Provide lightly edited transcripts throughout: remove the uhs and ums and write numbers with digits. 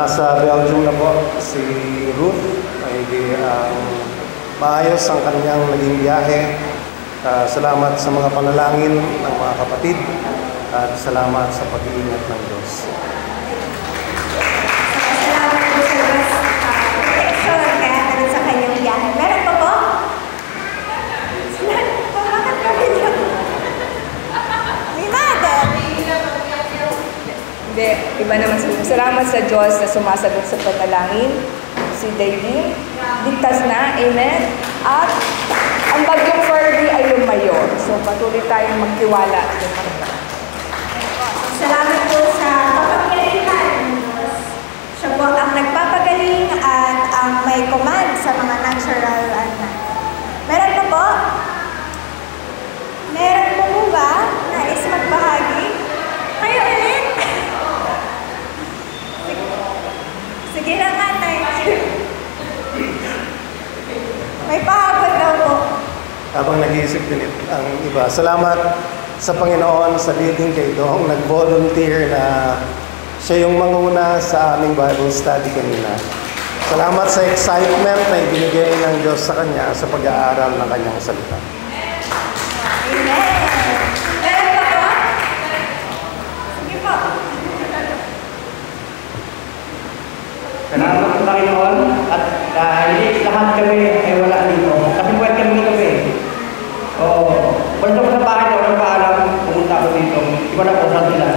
nasa Belgium na po si Ruth ay maayos ang kanyang naging biyahe. Salamat sa mga panalangin ng mga kapatid at salamat sa pag-iingat ng Diyos. Salamat po sa Diyos. Protection kaya naman sa kanyang biyahe. Meron pa po? Bakit kami niyo? May mother. Hindi, iba naman sa Diyos. Salamat sa Diyos na sumasagot sa panalangin. Si David, ligtas na, amen. At ang bagyong Ferdy ay lumayo. So patuloy tayong magtiwala. Salamat po sa kapangyarihan ng Diyos. Siya po ang nagpapagaling at ang may command sa mga natural Meron pa po? Meron po ba nais magbahagi? Kayo ulit? Sige lang atay. May pahabol daw po. Habang nag-iisip din ang iba, salamat sa Panginoon sa leading kay Dong. Nag-volunteer na siya yung manguna sa aming Bible study kanina. Salamat sa excitement na ibinigay ng Diyos sa kanya sa pag-aaral ng kanyang salita. Amen. Meron pa po? Sige po. Salamat sa Panginoon at hindi lahat kami ay wala dito. Kasi buwan kami ng gabi. Basta ko sa bahay na walang paalam, pumunta ako dito. Iba na po sa sila.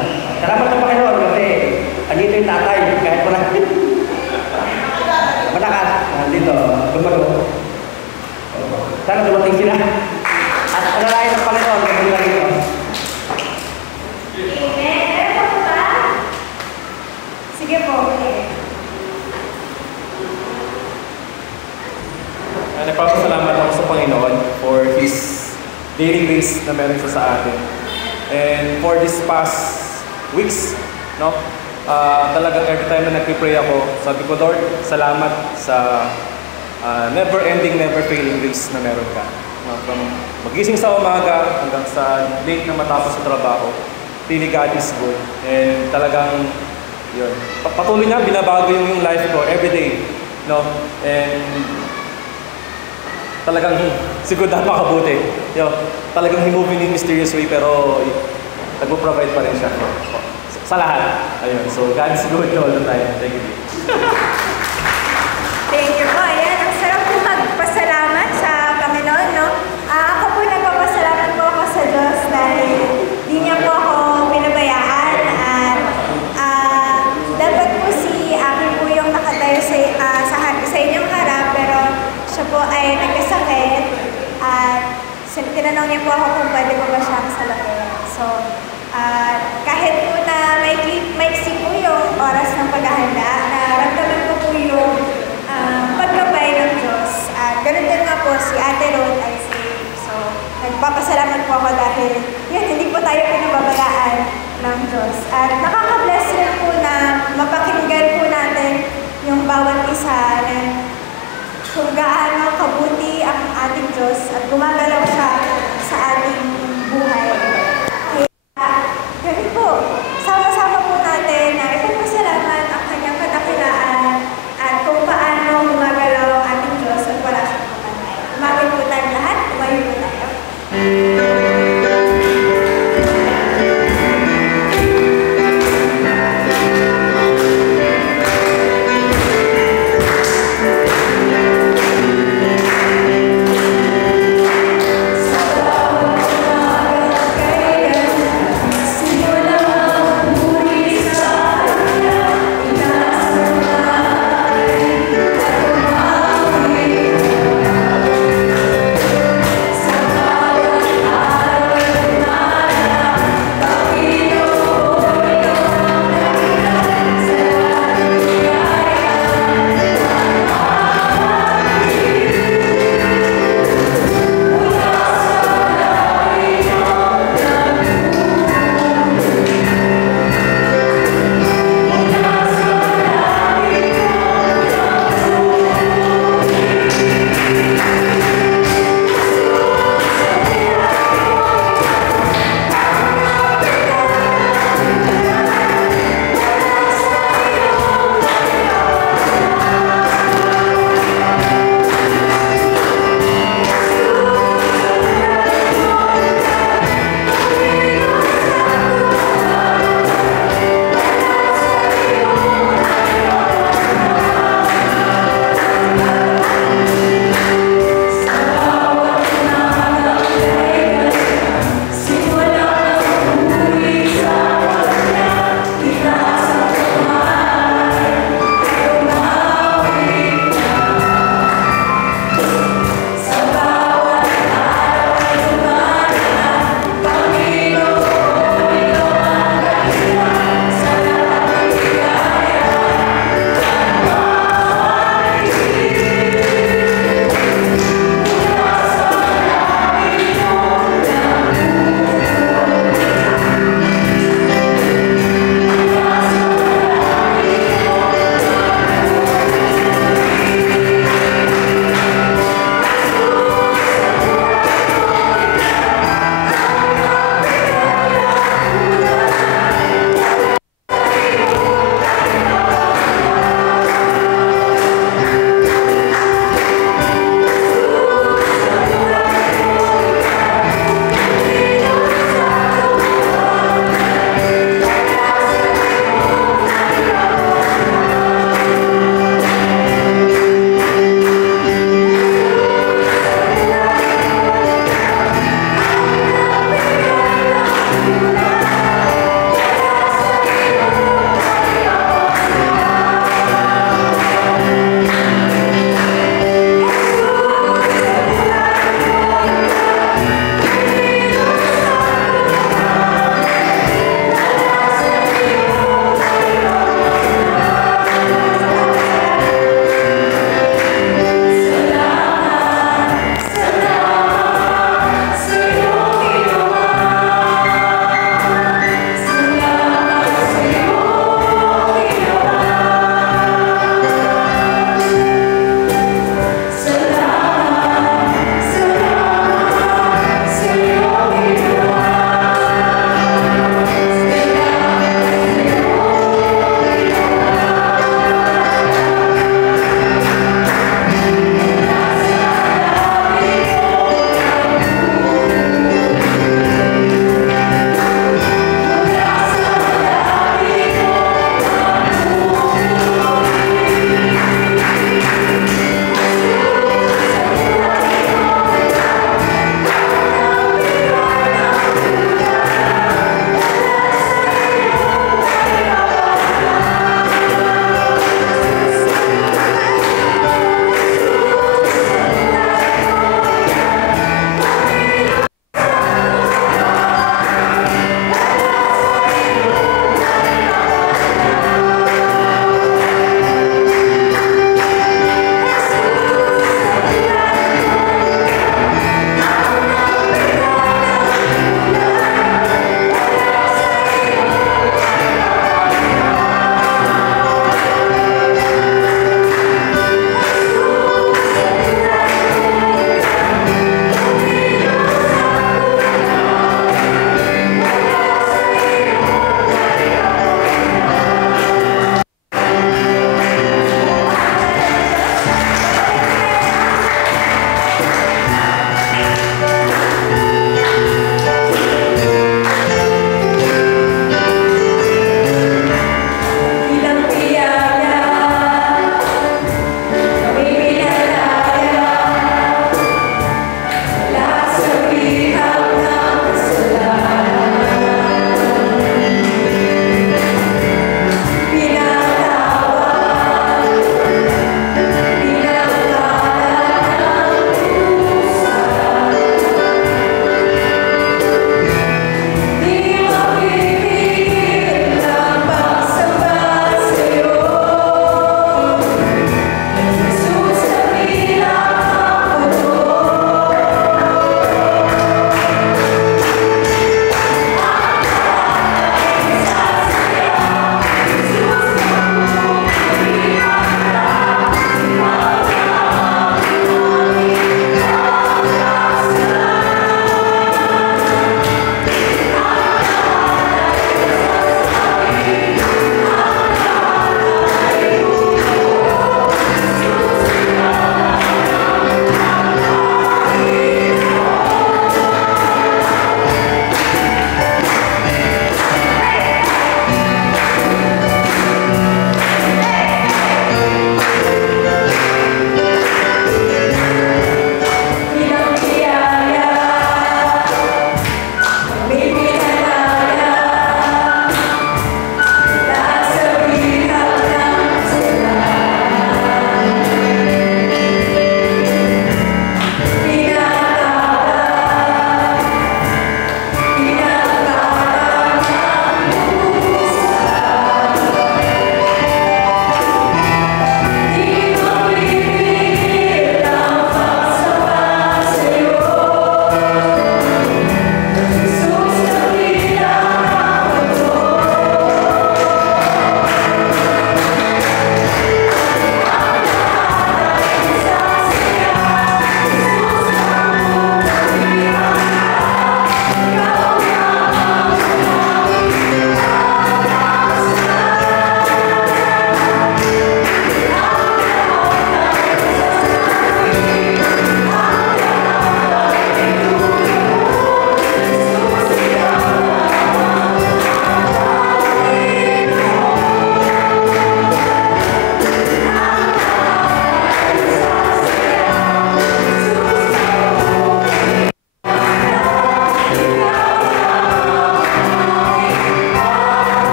Salamat sa Panginoon kasi andito yung tatay kahit wala. Malakas. Dito, gumalo. Sana dumating sila. At alalayan ng Panginoon kasi wala dito. Amen. Meron pa po ba? Sige po. Nagpapasalamat ako sa Panginoon for His daily grace na meron siya sa atin. And for this past weeks, no, talagang every time na nagpipray ako, sabi ko, Lord, salamat sa never-ending, never-failing grace na meron ka. No, from magising sa umaga hanggang sa late na matapos sa trabaho, really God is good. And talagang, yun, patuloy niya, binabago yung life ko every day. No? And talagang siguro napakabuti. Talagang he-moving in mysterious way pero nagpo-provide pa rin siya sa lahat. Ayun. So God is good all the time. Thank you. Thank you po. Ayan, ang sarap po magpasalamat sa Panginoon, no? Ako po nagpapasalamat po ako sa Diyos dahil di niya po ako pinabayaan at dapat po si Aki po yung nakatayo sa inyong harap pero siya po ay nagkasakit at tinanong niya po ako kung pwede ko ba siyang salamin. So, kahit po na maiksi po yung oras ng paghahanda, naramdaman ko po yung paggabay ng Diyos. At ganun din nga po, si Ate Ruth ay safe. So, nagpapasalamat po ako dahil yun, hindi po tayo pinababayaan ng Diyos. At nakaka-bless rin po na mapakinggan po natin yung bawat isa na kung gaano kabuti ang ating Diyos at gumagalaw siya sa ating buhay. Kaya, ganun po, sama-sama po natin na ipagpasalamat ang kanyang kadakilaan at kung paano gumagalaw ang ating Diyos at wala siyang kapatay. Umabot po tayo lahat, umayo po tayo.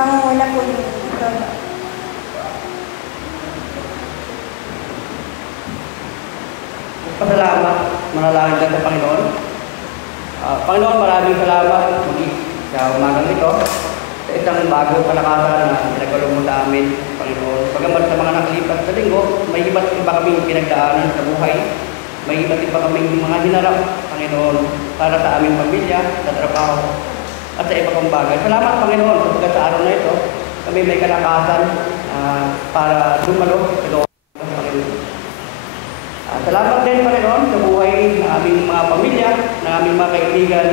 pangunguna po ni Lolo. Pasalamat, manalangin lang sa Panginoon. Panginoon, maraming salamat muli sa umagang ito sa isang bagong kalakasan na pinagkaloob mo sa amin, Panginoon. Pagamat sa mga nakalipas na linggo, may iba't iba kaming pinagdaanan sa buhay. May iba't iba kaming mga hinarap, Panginoon, para sa aming pamilya, sa trabaho, at sa iba pang bagay. Salamat, Panginoon, sapagkat sa araw na ito, kami may kalakasan para dumalo sa gawa ng Panginoon. Salamat din, Panginoon, sa buhay ng aming mga pamilya, ng aming mga kaibigan,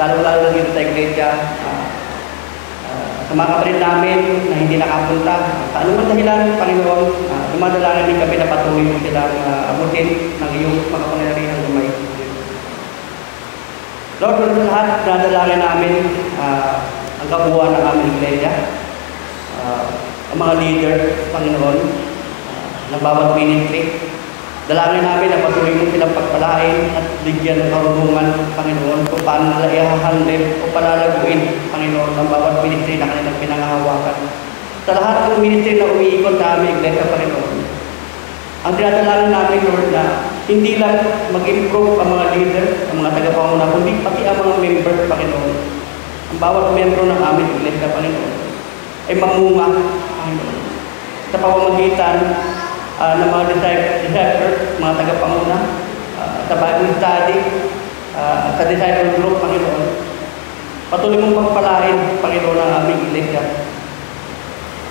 lalo-lalo na dito sa iglesia. Sa mga kapatid namin na hindi nakapunta, sa anumang dahilan, Panginoon, dumadalanan din kami na patuloy mo silang abutin ng iyong makapangyarihang gamay. Lord, sa lahat, dadalangin namin ang kabuuan ng aming iglesia, ang mga leader, Panginoon, ng bawat ministry. Dalangin namin na patuloy mo silang pagpalain at bigyan ng karunungan, Panginoon, kung paano nila i-handle o palalaguin, Panginoon, ang bawat ministry na kanilang pinangahawakan. Sa lahat ng ministry na umiikot sa aming iglesia, Panginoon, ang dinadalangin namin, Lord, na hindi lang mag-improve ang mga leader, ang mga tagapanguna, kundi pati ang mga members, Panginoon. Ang bawat membro ng aming iglesia, Panginoon, ay mamunga, Panginoon, sa pamamagitan ng mga disciples, mga tagapanguna, sa Bible study, sa disciple group, Panginoon. Patuloy mong pagpalain, Panginoon, ang aming iglesia.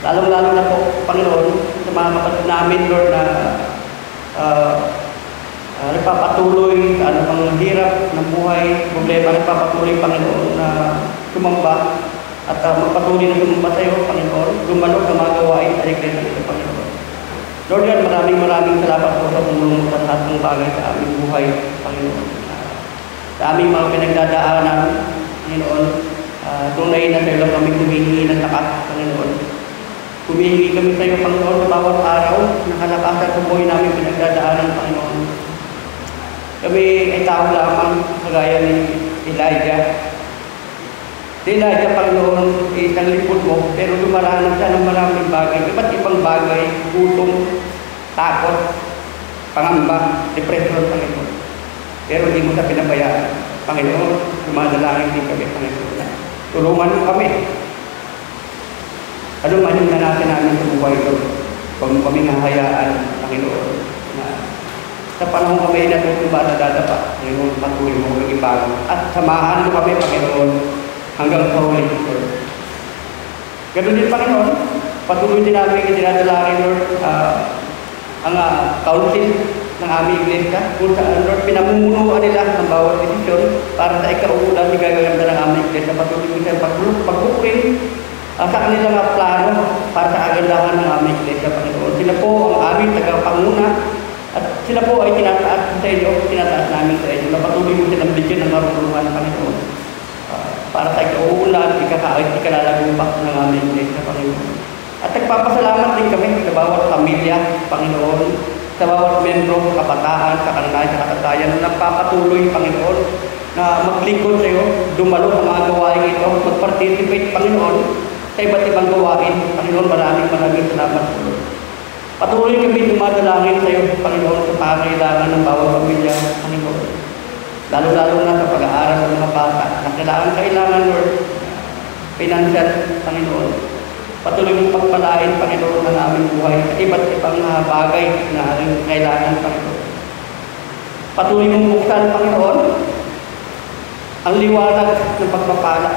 Lalong-lalo na po, Panginoon, sa mga kapatid namin, Lord, na nagpapatuloy sa anumang hirap ng buhay, problema, nagpapatuloy, Panginoon, na tumamba at magpatuloy na tumamba sa iyo, Panginoon, gumanong sa mga gawain sa iglesia ito, Panginoon. Lord God, maraming salamat po sa tumulong sa lahat ng bagay sa aming buhay, Panginoon. Sa aming mga pinagdadaanan, Panginoon, tunay na sa iyo lang kami humihingi ng lakas, Panginoon. Humihingi kami sa iyo, Panginoon, sa bawat araw, nakalakasan sa buhay namin pinagdadaanan, Panginoon. Kami ay tao lamang, kagaya ni Elijah. Si Elijah, Panginoon, isang lipod mo, pero dumaranas siya ng maraming bagay, iba't ibang bagay, gutom, takot, pangamba, depression, Panginoon. Pero hindi mo sa pinabayaan, Panginoon, dumadalangin din kami, Panginoon. Tulungan mo kami. Ano man yung nanasin namin sa buhay ko, huwag mo kami hahayaan, Panginoon, na sa panahon kami natutuba na dadapa, Panginoon, patuloy mo kami ibago. At samahan mo kami, Panginoon, hanggang sa huli, Lord. Ganun din, Panginoon, patuloy din namin dinadalangin, Lord, ang council ng aming iglesia, kung saan, Lord, pinamumunuan nila ang bawat desisyon para sa ikauulan ni gagaganda ng aming iglesia. Patuloy din sa pagbukin sa kanilang plano para sa agandahan ng aming iglesia, Panginoon. Sila po ang aming tagapanguna at sila po ay tinataas sa inyo, tinataas namin sa inyo, na patuloy mo silang bigyan ng karunungan, Panginoon. Para sa ikauulan, ikalalagupak ng aming iglesia, Panginoon. At nagpapasalamat din kami sa bawat pamilya, Panginoon, sa bawat membro, kabataan, kakanlayan, sa kasatayan, na nagpapatuloy, Panginoon, na maglingkod sa iyo, dumalo sa mga gawain ito, mag-participate, Panginoon, sa iba't ibang gawain. Panginoon, maraming salamat sa iyo. Patuloy kami dumadalangin sa iyo, Panginoon, sa pangailangan ng bawat pamilya, Panginoon. Lalo-lalo na sa pag-aaral ng mga bata na kailangan, Lord, financial, Panginoon. Patuloy mong pagpalain, Panginoon, ng aming buhay sa iba't ibang bagay na aming kailangan, Panginoon. Patuloy mong buksan, Panginoon, ang liwanag ng pagpapala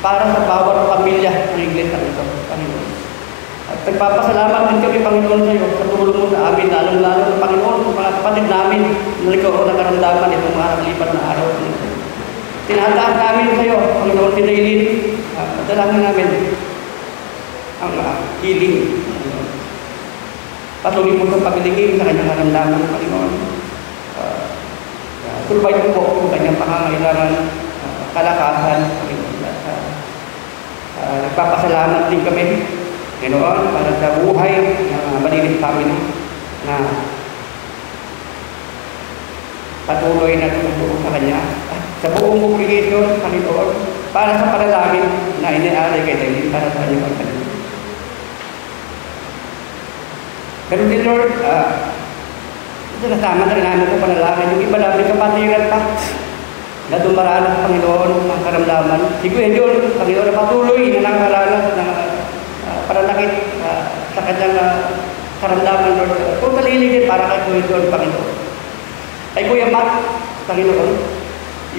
para sa bawat pamilya ng iglesia ito, Panginoon. At nagpapasalamat din kami, Panginoon, sa iyo sa tulong mo sa amin, lalong-lalo sa Panginoon, sa mga kapatid namin na nagkaroon ng karamdaman itong mga nakalipat na araw. Tinataas namin sa iyo, Panginoon, si Daylin, dalangin namin ang healing. Patuloy mo sa paglingin sa kanyang karamdaman, Panginoon. Provide mo po ang kanyang pangangailangan, kalakasan, Panginoon. Nagpapasalamat din kami, Panginoon, para sa buhay ng malinis family na patuloy na tumutulong sa Kanya at sa buong congregation, Panginoon, para sa panalangin na iniaalay kay David para sa kanyang pagkakas. Ganun din, Lord, nasama na rin namin ko panalangin. Yung iba namin kapatiran pa na dumaranas, Panginoon, ang karamdaman. Si Kuya John, Panginoon, na patuloy na nakaranas ng pananakit sa kanyang karamdaman, Lord. Kung naliligid para kay Kuya John, Panginoon. Kay Kuya Matt, Panginoon,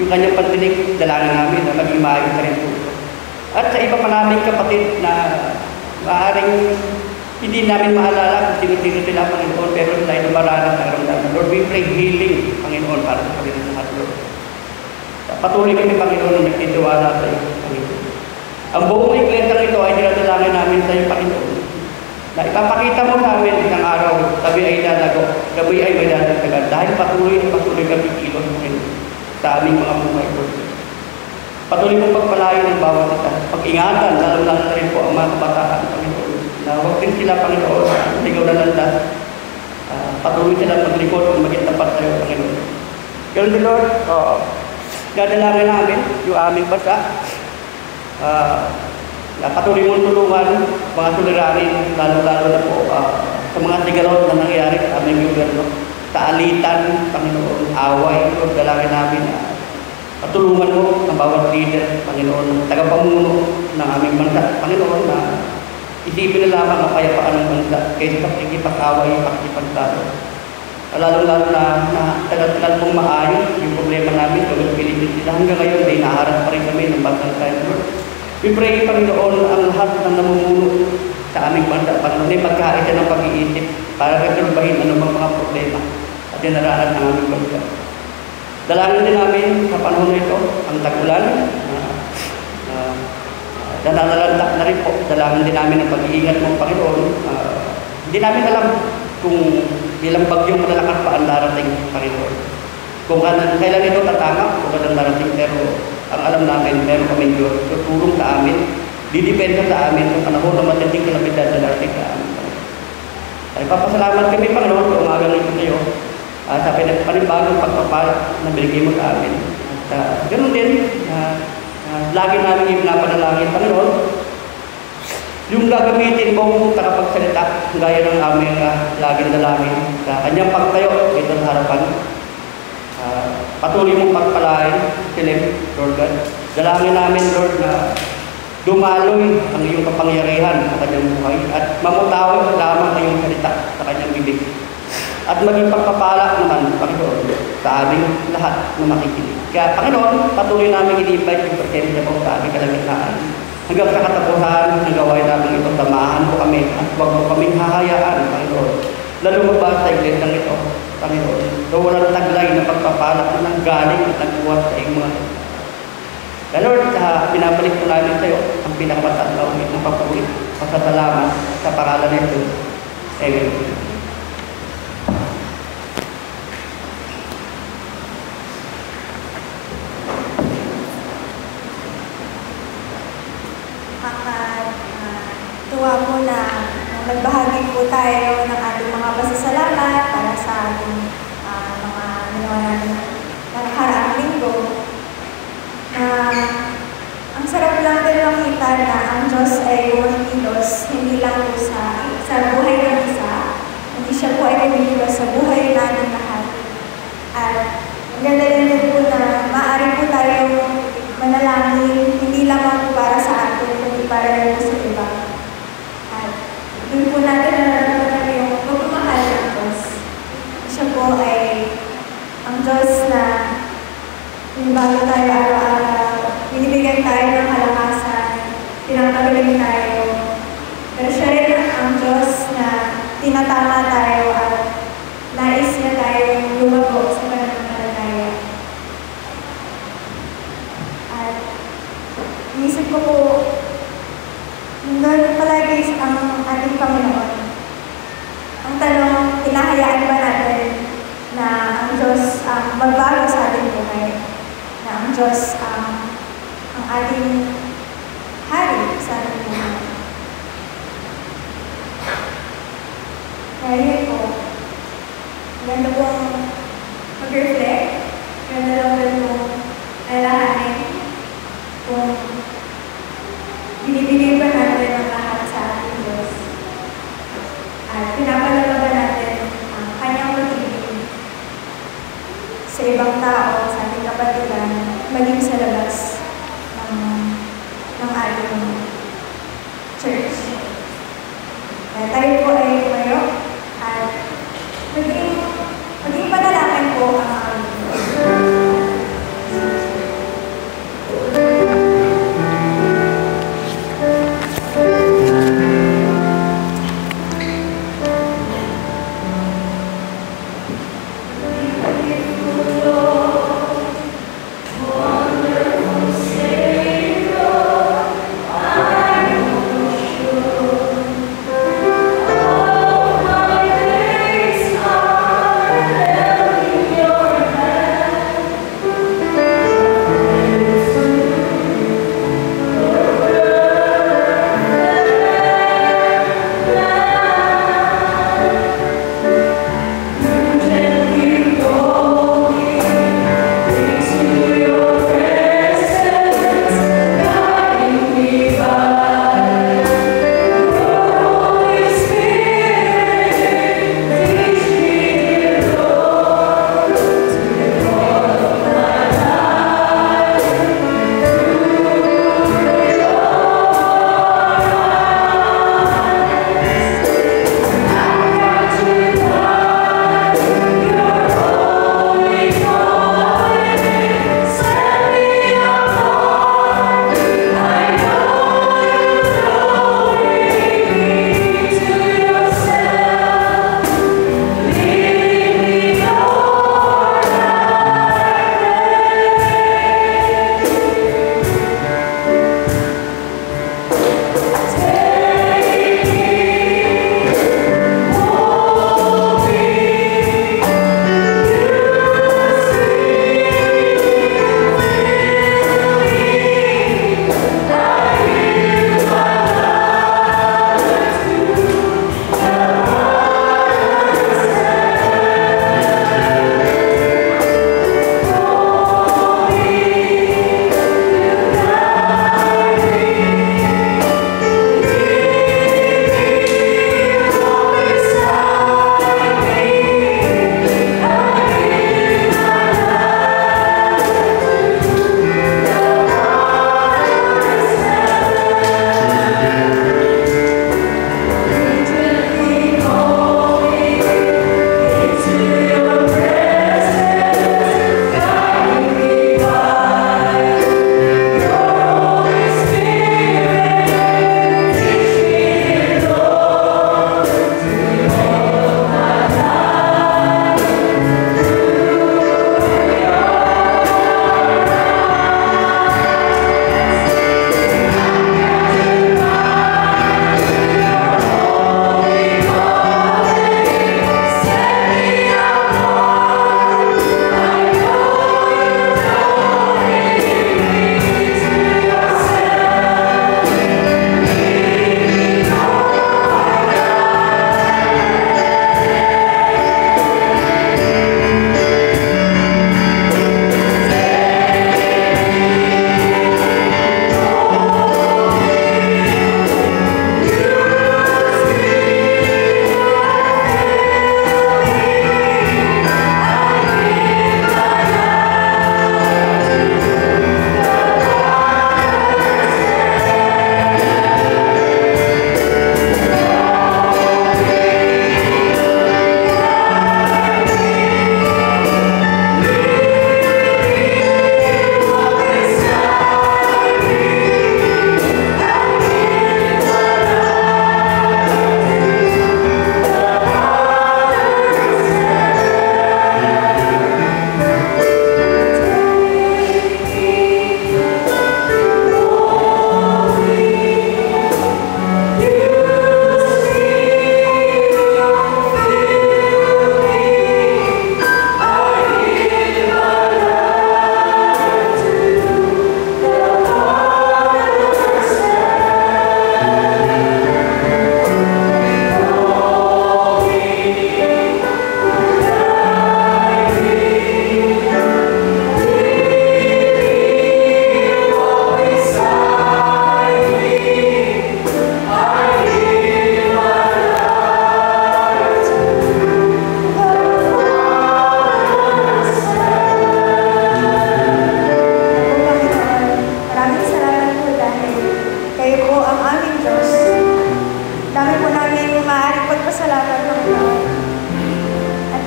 yung kanyang pandinig, dalangin namin na maging maayos na rin po. At sa iba pa naming kapatid na maaaring hindi namin maalala kung sino-sino sila, Panginoon, pero sila ay dumaranas sa karamdaman. Lord, we pray healing, Panginoon, para sa kanila lahat, Lord. Patuloy kami, Panginoon, na nagtitiwala sa iyo, Panginoon. Ang buong iglesia ito ay dinadalangin namin sa iyo, Panginoon, na ipapakita mo sa amin isang araw, tabi ay lalago, gabi ay may dadagdagan, dahil patuloy kami kilos, Panginoon, sa aming mga buhay, Lord. Patuloy mong pagpalain ng bawat isa. Pag-ingatan, lalo-lalo na rin po ang mga kabataan, Panginoon. Na huwag din sila, Panginoon, ligaw na landas. Patuloy sila maglikod kung maging tapat sa iyo, Panginoon. Ganun din, Lord, dadalangin namin yung aming bansa. Patuloy mong tulungan mga suliranin, lalo-lalo na po sa mga sigalot na nangyayari sa aming gobyerno. Sa alitan, Panginoon, away, Lord, dalangin namin patulungan mo ang bawat leader, Panginoon, tagapamuno ng aming bansa, Panginoon, na isipin na lamang ang kayapaan ng bansa kaysa sa pagkipag-away, pagkipagtalo. Lalo-lalo na tagal-tagal pong maayos yung problema namin sa Pilipinas. Sila hanggang ngayon ay naharap pa rin kami ng bansang tayo. We pray, Panginoon, ang lahat ng namumuno sa aming bansa, Panginoon, ay magkaisa ng pag-iisip para resolbahin anumang mga problema at dinaraan ng aming bansa. Dalangin din namin sa panahon na ito, ang tag-ulan, nananalandak na rin po. Dalangin din namin ang pag-iingat ng Panginoon. Hindi namin alam kung ilang bagyong malalakas pa ang darating, Panginoon. Kung kailan ito tatama, kung kailan darating, pero ang alam namin, meron kami Diyos, tutulong sa amin, didepensa sa amin sa panahon na matinding kalamidad na darating sa amin. Ay papasalamat kami, Panginoon, kung umagang ito sa iyo. Sa panibagong pagpapala na binigay mo sa amin. At ganoon din, lagi namin yung napanalangin, Panginoon, yung gagamitin mong takapagsalita, gaya ng aming laging dalangin, sa kanyang pagtayo dito sa harapan. Patuloy mong pagpalain, Silem, Lord God. Dalangin namin, Lord, na dumaloy ang iyong kapangyarihan sa kanyang buhay at mamutawag lamang ang iyong salita sa kanyang bibig. At maging pagpapala naman, Panginoon, sa aming lahat na makikinig. Kaya, Panginoon, patuloy namin i-invite yung presensya mo sa aming kalagitnaan. Hanggang sa katapusan ng gawain namin ito, samahan mo kami at huwag mo kaming hahayaan, Panginoon. Lalo ba sa iglesia ito, Panginoon, na walang taglay na pagpapala na nanggaling at nagbuhat sa iyong mga salita. Kaya, Lord, pinabalik po namin sa iyo ang pinakamataas na umit ng papuri. Pasasalamat sa pangalan ng Diyos. Amen. Tuwa po na magbahagi po tayo ng ating mga pasasalamat para sa ating mga ginawa natin na nakaraang linggo. Ang sarap lang din makita na ang Diyos ay bumikilos, hindi lang po sa buhay ng isa, hindi siya po ay bumikilos sa buhay natin lahat. At ang ganda din po na maaari po tayong manalangin, hindi lamang po para sa atin, kundi para rin po sa iba. Doon po natin nararamdaman yung pagmamahal ng Diyos. Siya po ay ang Diyos na bago tayo araw-araw, binibigyan tayo ng kalakasan, pinagpagaling tayo. Pero siya rin ang Diyos na tinatama tayo at nais niya tayo lumago sa pananampalataya. At inisip ko po, doon palagi ang ating Panginoon. Ang tanong, hinahayaan ba natin na ang Diyos magbago sa ating buhay? Na ang Diyos ang ating hari sa ating buhay? Kaya yun po, ganda pong mag-reflect, ganda lang din pong alalahanin kung binibigay ba natin ang lahat sa ating Diyos. At pinapalalaban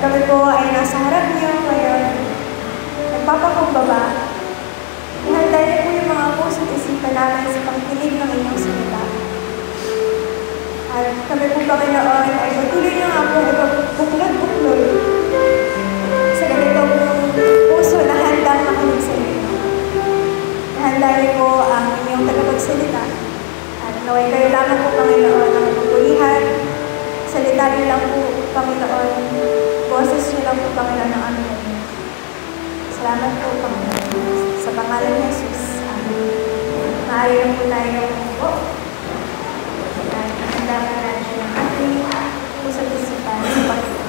kami po ay nasa harap niyo ngayon. Nagpapakumbaba. Ihanda niyo po yung mga puso at isipan namin sa pagkinig ng inyong salita. At kami po, Panginoon, ay patuloy niyo nga po ipagbuklod-buklod sa ganito pong puso na handang makinig sa inyo. Ihanda niyo po ang inyong tagapagsalita. At naway kayo lamang po, Panginoon, ang pupulihan. Salita niyo lang po, Panginoon. Boses niyo lang po, Panginoon, ng aming Panginoon. Salamat po, Panginoon. Sa pangalan ni Jesus. Amen. Maaari lang po tayo po. At handa ka natin ang ating pusat isipan sa Panginoon.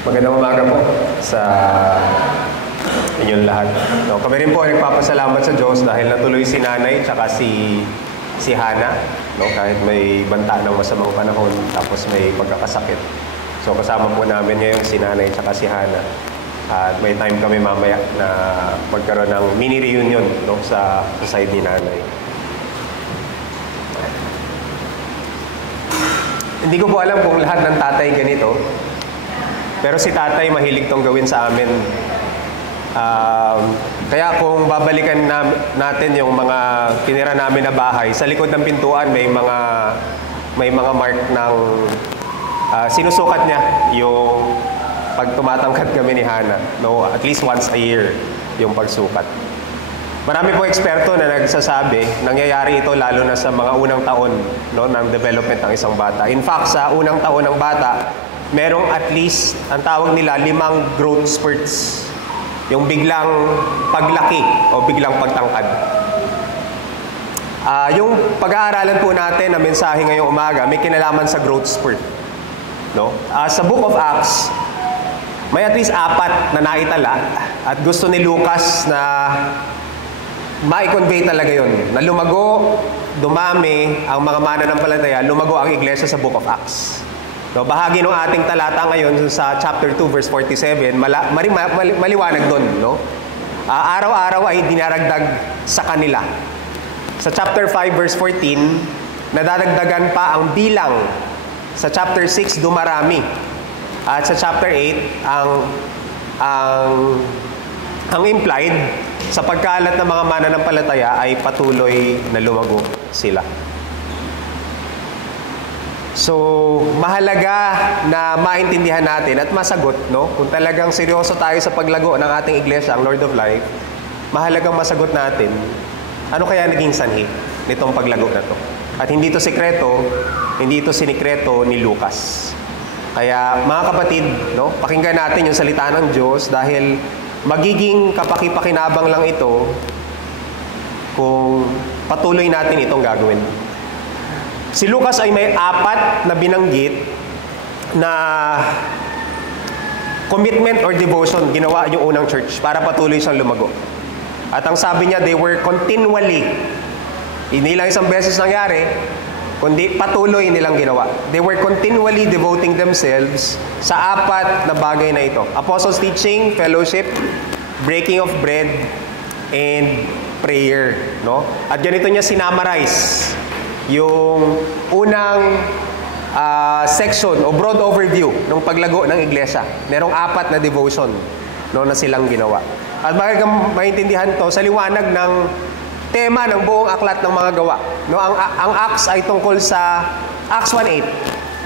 Magandang umaga po sa inyong lahat. No, kami rin po ay nagpapasalamat sa Diyos dahil natuloy si Nanay at si Hana, no, kahit may banta ng masamang panahon tapos may pagkakasakit. So kasama po namin ngayon si Nanay at si Hana. At may time kami mamaya na magkaroon ng mini reunion, no, sa side ni Nanay. Hindi ko po alam kung lahat ng tatay ganito. Pero si tatay mahilig tong gawin sa amin. Kaya kung babalikan natin yung mga tinira namin na bahay, sa likod ng pintuan may mga mark ng sinusukat niya yung pag tumatangkad kami ni Hana. No, at least once a year yung pagsukat. Marami po eksperto na nagsasabi, nangyayari ito lalo na sa mga unang taon, no, ng development ng isang bata. In fact, sa unang taon ng bata, merong at least, ang tawag nila, 5 growth spurts. Yung biglang paglaki o biglang pagtangkad. Yung pag-aaralan po natin na mensahe ngayong umaga, may kinalaman sa growth spurt. No? Sa Book of Acts, may at least 4 na naitala at gusto ni Lucas na ma-convey talaga yun. Na lumago, dumami ang mga mananampalataya, lumago ang iglesia sa Book of Acts. No, bahagi ng ating talata ngayon sa chapter 2 verse 47, maliwanag doon, no? Araw-araw ay dinaragdag sa kanila. Sa chapter 5 verse 14, nadadagdagan pa ang bilang. Sa chapter 6 dumarami. At sa chapter 8 ang implied sa pagkalat ng mga mananampalataya ay patuloy na lumago sila. So, mahalaga na maintindihan natin at masagot, no? Kung talagang seryoso tayo sa paglago ng ating iglesia, ang Lord of Life, mahalagang masagot natin, ano kaya naging sanhi nitong paglago na to? At hindi ito sikreto, hindi ito sinikreto ni Lucas. Kaya, mga kapatid, no? Pakinggan natin yung salita ng Diyos dahil magiging kapaki-pakinabang lang ito kung patuloy natin itong gagawin. Si Lucas ay may 4 na binanggit na commitment or devotion ginawa yung unang church para patuloy siyang lumago. At ang sabi niya, they were continually, hindi lang isang beses nangyari, kundi patuloy nilang ginawa. They were continually devoting themselves sa 4 na bagay na ito. Apostles' teaching, fellowship, breaking of bread, and prayer. No? At ganito niya sinamarize yung unang section o broad overview ng paglago ng iglesia. Merong 4 na devotion, no, na silang ginawa. At mahalagang maintindihan to sa liwanag ng tema ng buong aklat ng mga gawa. No, ang Acts ay tungkol sa Acts 1:8.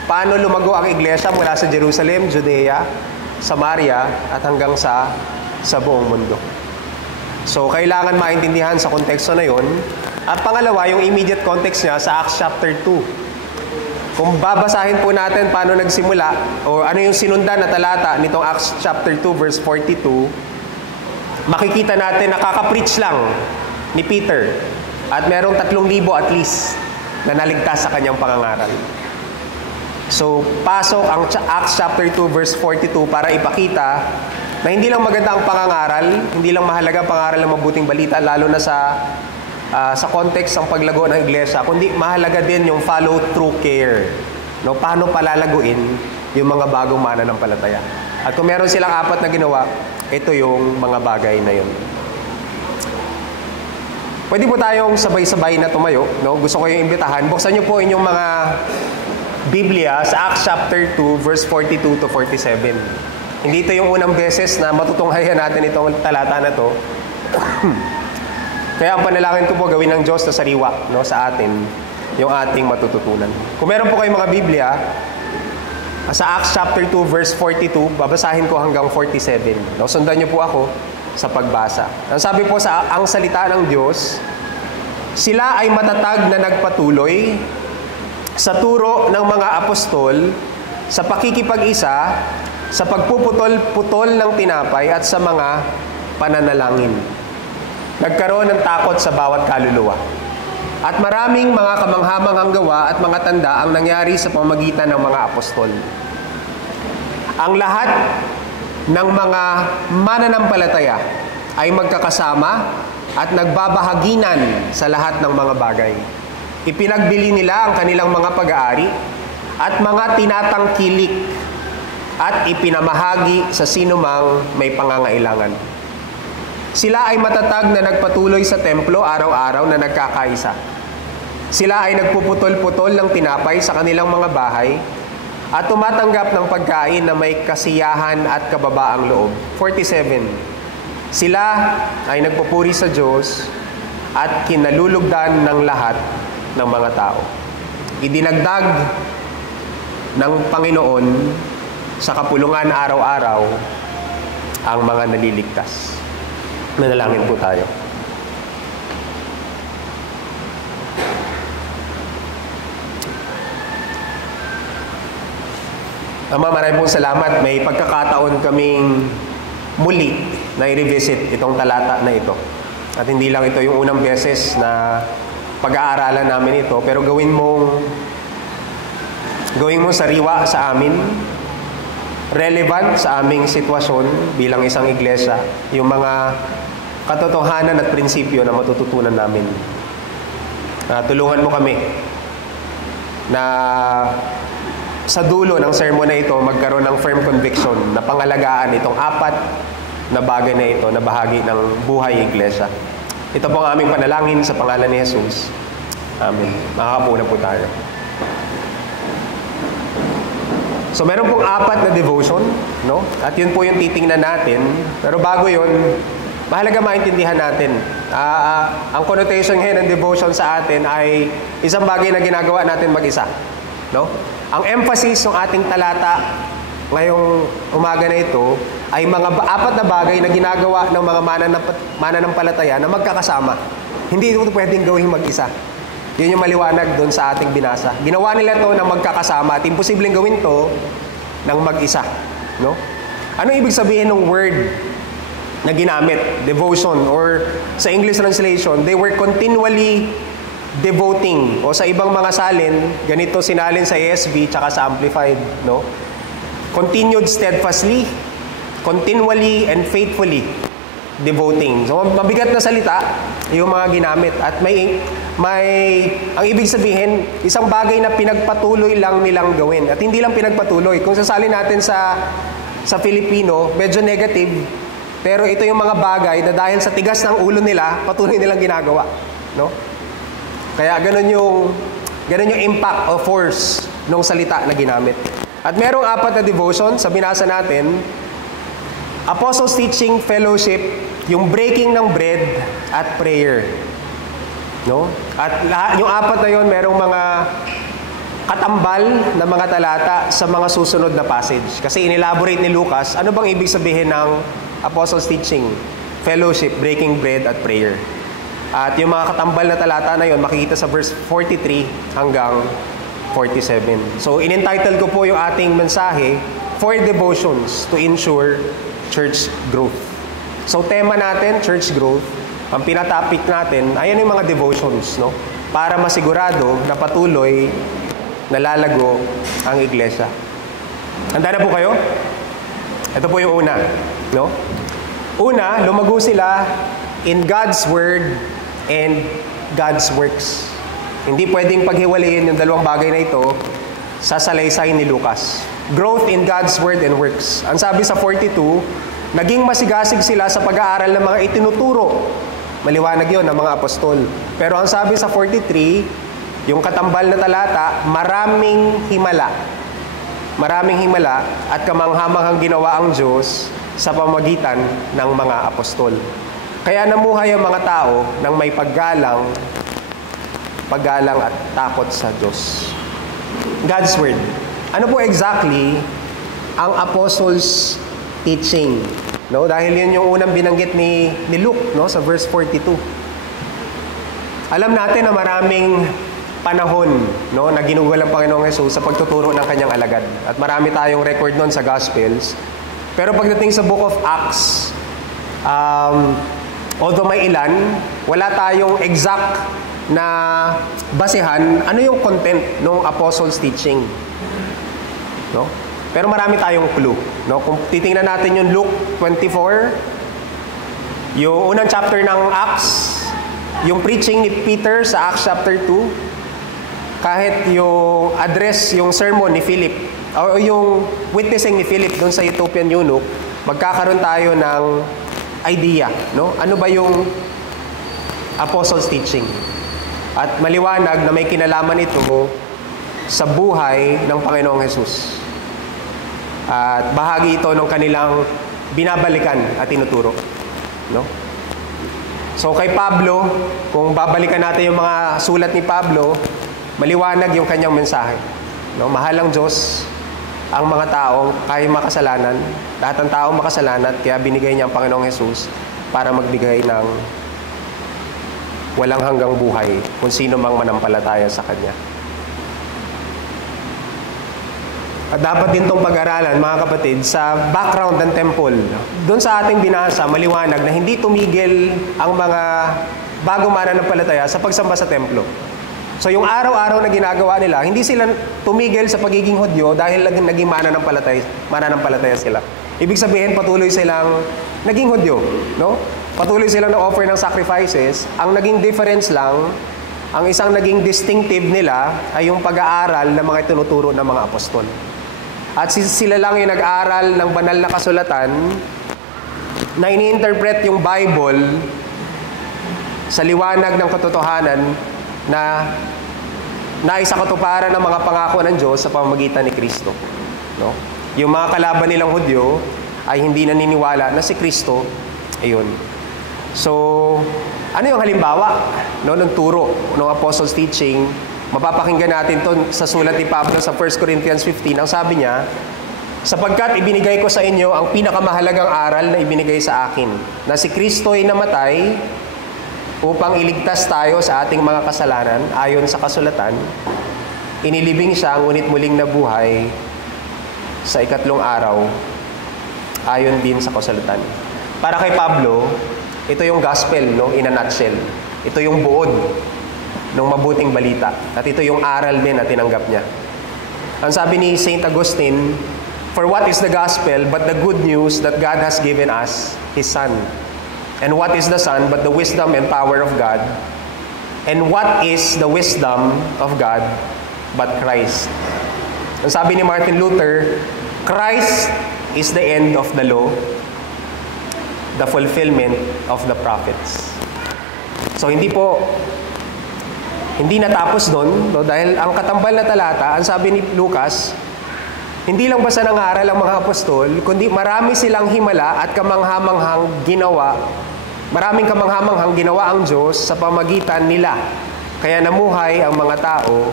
Paano lumago ang iglesia mula sa Jerusalem, Judea, Samaria at hanggang sa buong mundo. So kailangan maintindihan sa konteksto na 'yon. At pangalawa, yung immediate context niya sa Acts chapter 2. Kung babasahin po natin paano nagsimula o ano yung sinundan na talata nitong Acts chapter 2 verse 42, makikita natin nakaka-preach lang ni Peter. At merong 3,000 at least na naligtas sa kanyang pangangaral. So, pasok ang Acts chapter 2 verse 42 para ipakita na hindi lang maganda ang pangangaral, hindi lang mahalaga ang pangaral ng mabuting balita, lalo na sa context ng paglago ng iglesia, kundi mahalaga din yung follow-through care. No, paano palalaguin yung mga bagong mananampalataya. At kung meron silang 4 na ginawa, ito yung mga bagay na yun. Pwede po tayong sabay-sabay na tumayo. No? Gusto ko yung imbitahan. Buksan niyo po inyong mga Biblia sa Acts chapter 2, verse 42 to 47. Hindi ito yung unang beses na matutunghayan natin itong talata na to. Kaya ang panalangin ko po gawin ng Diyos na sariwa, no, sa atin yung ating matututunan. Kung meron po kayong mga Biblia, sa Acts chapter 2, verse 42, babasahin ko hanggang 47. No, sundan niyo po ako sa pagbasa. Ang sabi po sa ang salita ng Diyos, sila ay matatag na nagpatuloy sa turo ng mga apostol, sa pakikipag-isa, sa pagpuputol-putol ng tinapay at sa mga pananalangin. Nagkaroon ng takot sa bawat kaluluwa. At maraming mga kamanghamanghang gawa at mga tanda ang nangyari sa pamamagitan ng mga apostol. Ang lahat ng mga mananampalataya ay magkakasama at nagbabahaginan sa lahat ng mga bagay. Ipinagbili nila ang kanilang mga pag-aari at mga tinatangkilik at ipinamahagi sa sinumang may pangangailangan. Sila ay matatag na nagpatuloy sa templo araw-araw na nagkakaisa. Sila ay nagpuputol-putol ng tinapay sa kanilang mga bahay at tumatanggap ng pagkain na may kasiyahan at kababaang loob. 47. Sila ay nagpupuri sa Diyos at kinalulugdan ng lahat ng mga tao. Idinagdag ng Panginoon sa kapulungan araw-araw ang mga naliligtas. Manalangin po tayo. Ama, maraming pong salamat. May pagkakataon kaming muli na i-revisit itong talata na ito. At hindi lang ito yung unang beses na pag-aaralan namin ito, pero gawin mong sariwa sa amin, relevant sa aming sitwasyon bilang isang iglesia, yung mga katotohanan at prinsipyo na matututunan namin. Tulungan mo kami na sa dulo ng sermon na ito magkaroon ng firm conviction na pangalagaan itong 4 na bagay na ito na bahagi ng buhay iglesia. Ito po ang aming panalangin sa pangalan ni Jesus. Amen. Makakapuna po tayo. So meron pong 4 na devotion, no? At yun po yung titingnan natin. Pero bago yun, mahalaga maintindihan natin. Ang connotation ngayon ng devotion sa atin ay isang bagay na ginagawa natin mag-isa, no? Ang emphasis ng ating talata ngayong umaga na ito ay mga 4 na bagay na ginagawa ng mga mananampalataya na magkakasama. Hindi ito pwedeng gawin mag-isa. Yun yung maliwanag doon sa ating binasa. Ginawa nila to ng magkakasama at imposibleng gawin to ng mag-isa, no? Ano ibig sabihin ng word na ginamit? Devotion, or sa English translation, they were continually devoting. O sa ibang mga salin, ganito sinalin sa ESV tsaka sa Amplified, no? Continued steadfastly, continually, and faithfully devoting. So mabigat na salita yung mga ginamit, at may ang ibig sabihin, isang bagay na pinagpatuloy lang nilang gawin. At hindi lang pinagpatuloy. Kung sasalin natin sa Filipino, medyo negative, pero ito yung mga bagay na dahil sa tigas ng ulo nila, patuloy nilang ginagawa, no? Kaya ganun yung impact or force ng salita na ginamit. At merong 4 na devotion sa binasa natin: Apostles' teaching, fellowship, yung breaking ng bread, at prayer. No? At yung 4 na yon, merong mga katambal na mga talata sa mga susunod na passage. Kasi inelaborate ni Lucas, ano bang ibig sabihin ng Apostles' teaching, fellowship, breaking bread, at prayer. At yung mga katambal na talata na yon, makikita sa verse 43 hanggang 47. So, in-entitle ko po yung ating mensahe, 4 devotions to ensure church growth. So, tema natin, church growth. ang pinatopic natin, ayan yung mga devotions, no? Para masigurado na patuloy nalalago ang iglesia. Handa na po kayo? Ito po yung una, no? Una, lumago sila in God's Word and God's works. Hindi pwedeng paghiwalayin yung dalawang bagay na ito sa salaysay ni Lucas. Growth in God's Word and works. Ang sabi sa 42, naging masigasig sila sa pag-aaral ng mga itinuturo. Maliwanag yun ng mga apostol. Pero ang sabi sa 43, yung katambal na talata, maraming himala. Maraming himala at kamanghamanghang ginawa ang Diyos sa pamagitan ng mga apostol. Kaya namuhay ang mga tao ng may paggalang at takot sa Diyos. God's Word. Ano po exactly ang apostles' teaching? No, dahil yun yung unang binanggit ni Luke, no, sa verse 42. Alam natin na maraming panahon, no, na ginugal ang Panginoong Hesus sa pagtuturo ng kanyang alagad. At marami tayong record nun sa Gospels. Pero pagdating sa Book of Acts, although may ilan, wala tayong exact na basehan ano yung content ng apostles' teaching. No? Pero marami tayong clue. No? Kung titingnan natin yung Luke 24, yung unang chapter ng Acts, yung preaching ni Peter sa Acts chapter 2, kahit yung address, yung sermon ni Philip, o yung witnessing ni Philip doon sa Ethiopian eunuch, magkakaroon tayo ng idea. No? Ano ba yung apostles' teaching? At maliwanag na may kinalaman ito sa buhay ng Panginoong Hesus. At bahagi ito ng kanilang binabalikan at tinuturo. No? So kay Pablo, kung babalikan natin yung mga sulat ni Pablo, maliwanag yung kanyang mensahe. No? Mahal ang Diyos ang mga taong kaya makasalanan, lahat ng taong makasalanan, kaya binigay niya ang Panginoong Hesus para magbigay ng walang hanggang buhay kung sino mang manampalataya sa Kanya. At dapat din itong pag-aralan, mga kapatid, sa background ng temple. Doon sa ating binasa, maliwanag na hindi tumigil ang mga bago mananampalataya sa pagsamba sa templo. So yung araw-araw na ginagawa nila, hindi sila tumigil sa pagiging Hudyo dahil naging mananampalataya sila. Ibig sabihin, patuloy silang naging Hudyo. No? Patuloy silang na-offer ng sacrifices. Ang naging difference lang, ang isang naging distinctive nila ay yung pag-aaral ng mga tinuturo ng mga apostol. At sila lang yung nag-aaral ng banal na kasulatan na ini-interpret yung Bible sa liwanag ng katotohanan na naisakatuparan ng mga pangako ng Diyos sa pamamagitan ni Kristo. No? Yung mga kalaban nilang Hudyo ay hindi naniniwala na si Kristo, ayun. So, ano yung halimbawa ng turo ng apostles' teaching? Mapapakinggan natin to sa sulat ni Pablo sa 1 Corinthians 15. Ang sabi niya, sapagkat ibinigay ko sa inyo ang pinakamahalagang aral na ibinigay sa akin, na si Kristo ay namatay upang iligtas tayo sa ating mga kasalanan ayon sa kasulatan. Inilibing siya, ngunit muling nabuhay sa ikatlong araw ayon din sa kasulatan. Para kay Pablo, ito yung gospel, no, in a nutshell. Ito yung buod ng mabuting balita. At ito yung aral din na tinanggap niya. Ang sabi ni St. Augustine, for what is the gospel but the good news that God has given us, His Son? And what is the Son but the wisdom and power of God? And what is the wisdom of God but Christ? Ang sabi ni Martin Luther, Christ is the end of the law, the fulfillment of the prophets. So hindi natapos doon, no? Dahil ang katambal na talata, ang sabi ni Lucas, hindi lang basta nangaral ang mga apostol, kundi marami silang himala at kamanghamanghang ginawa. Maraming kamanghamanghang ginawa ang Diyos sa pamagitan nila. Kaya namuhay ang mga tao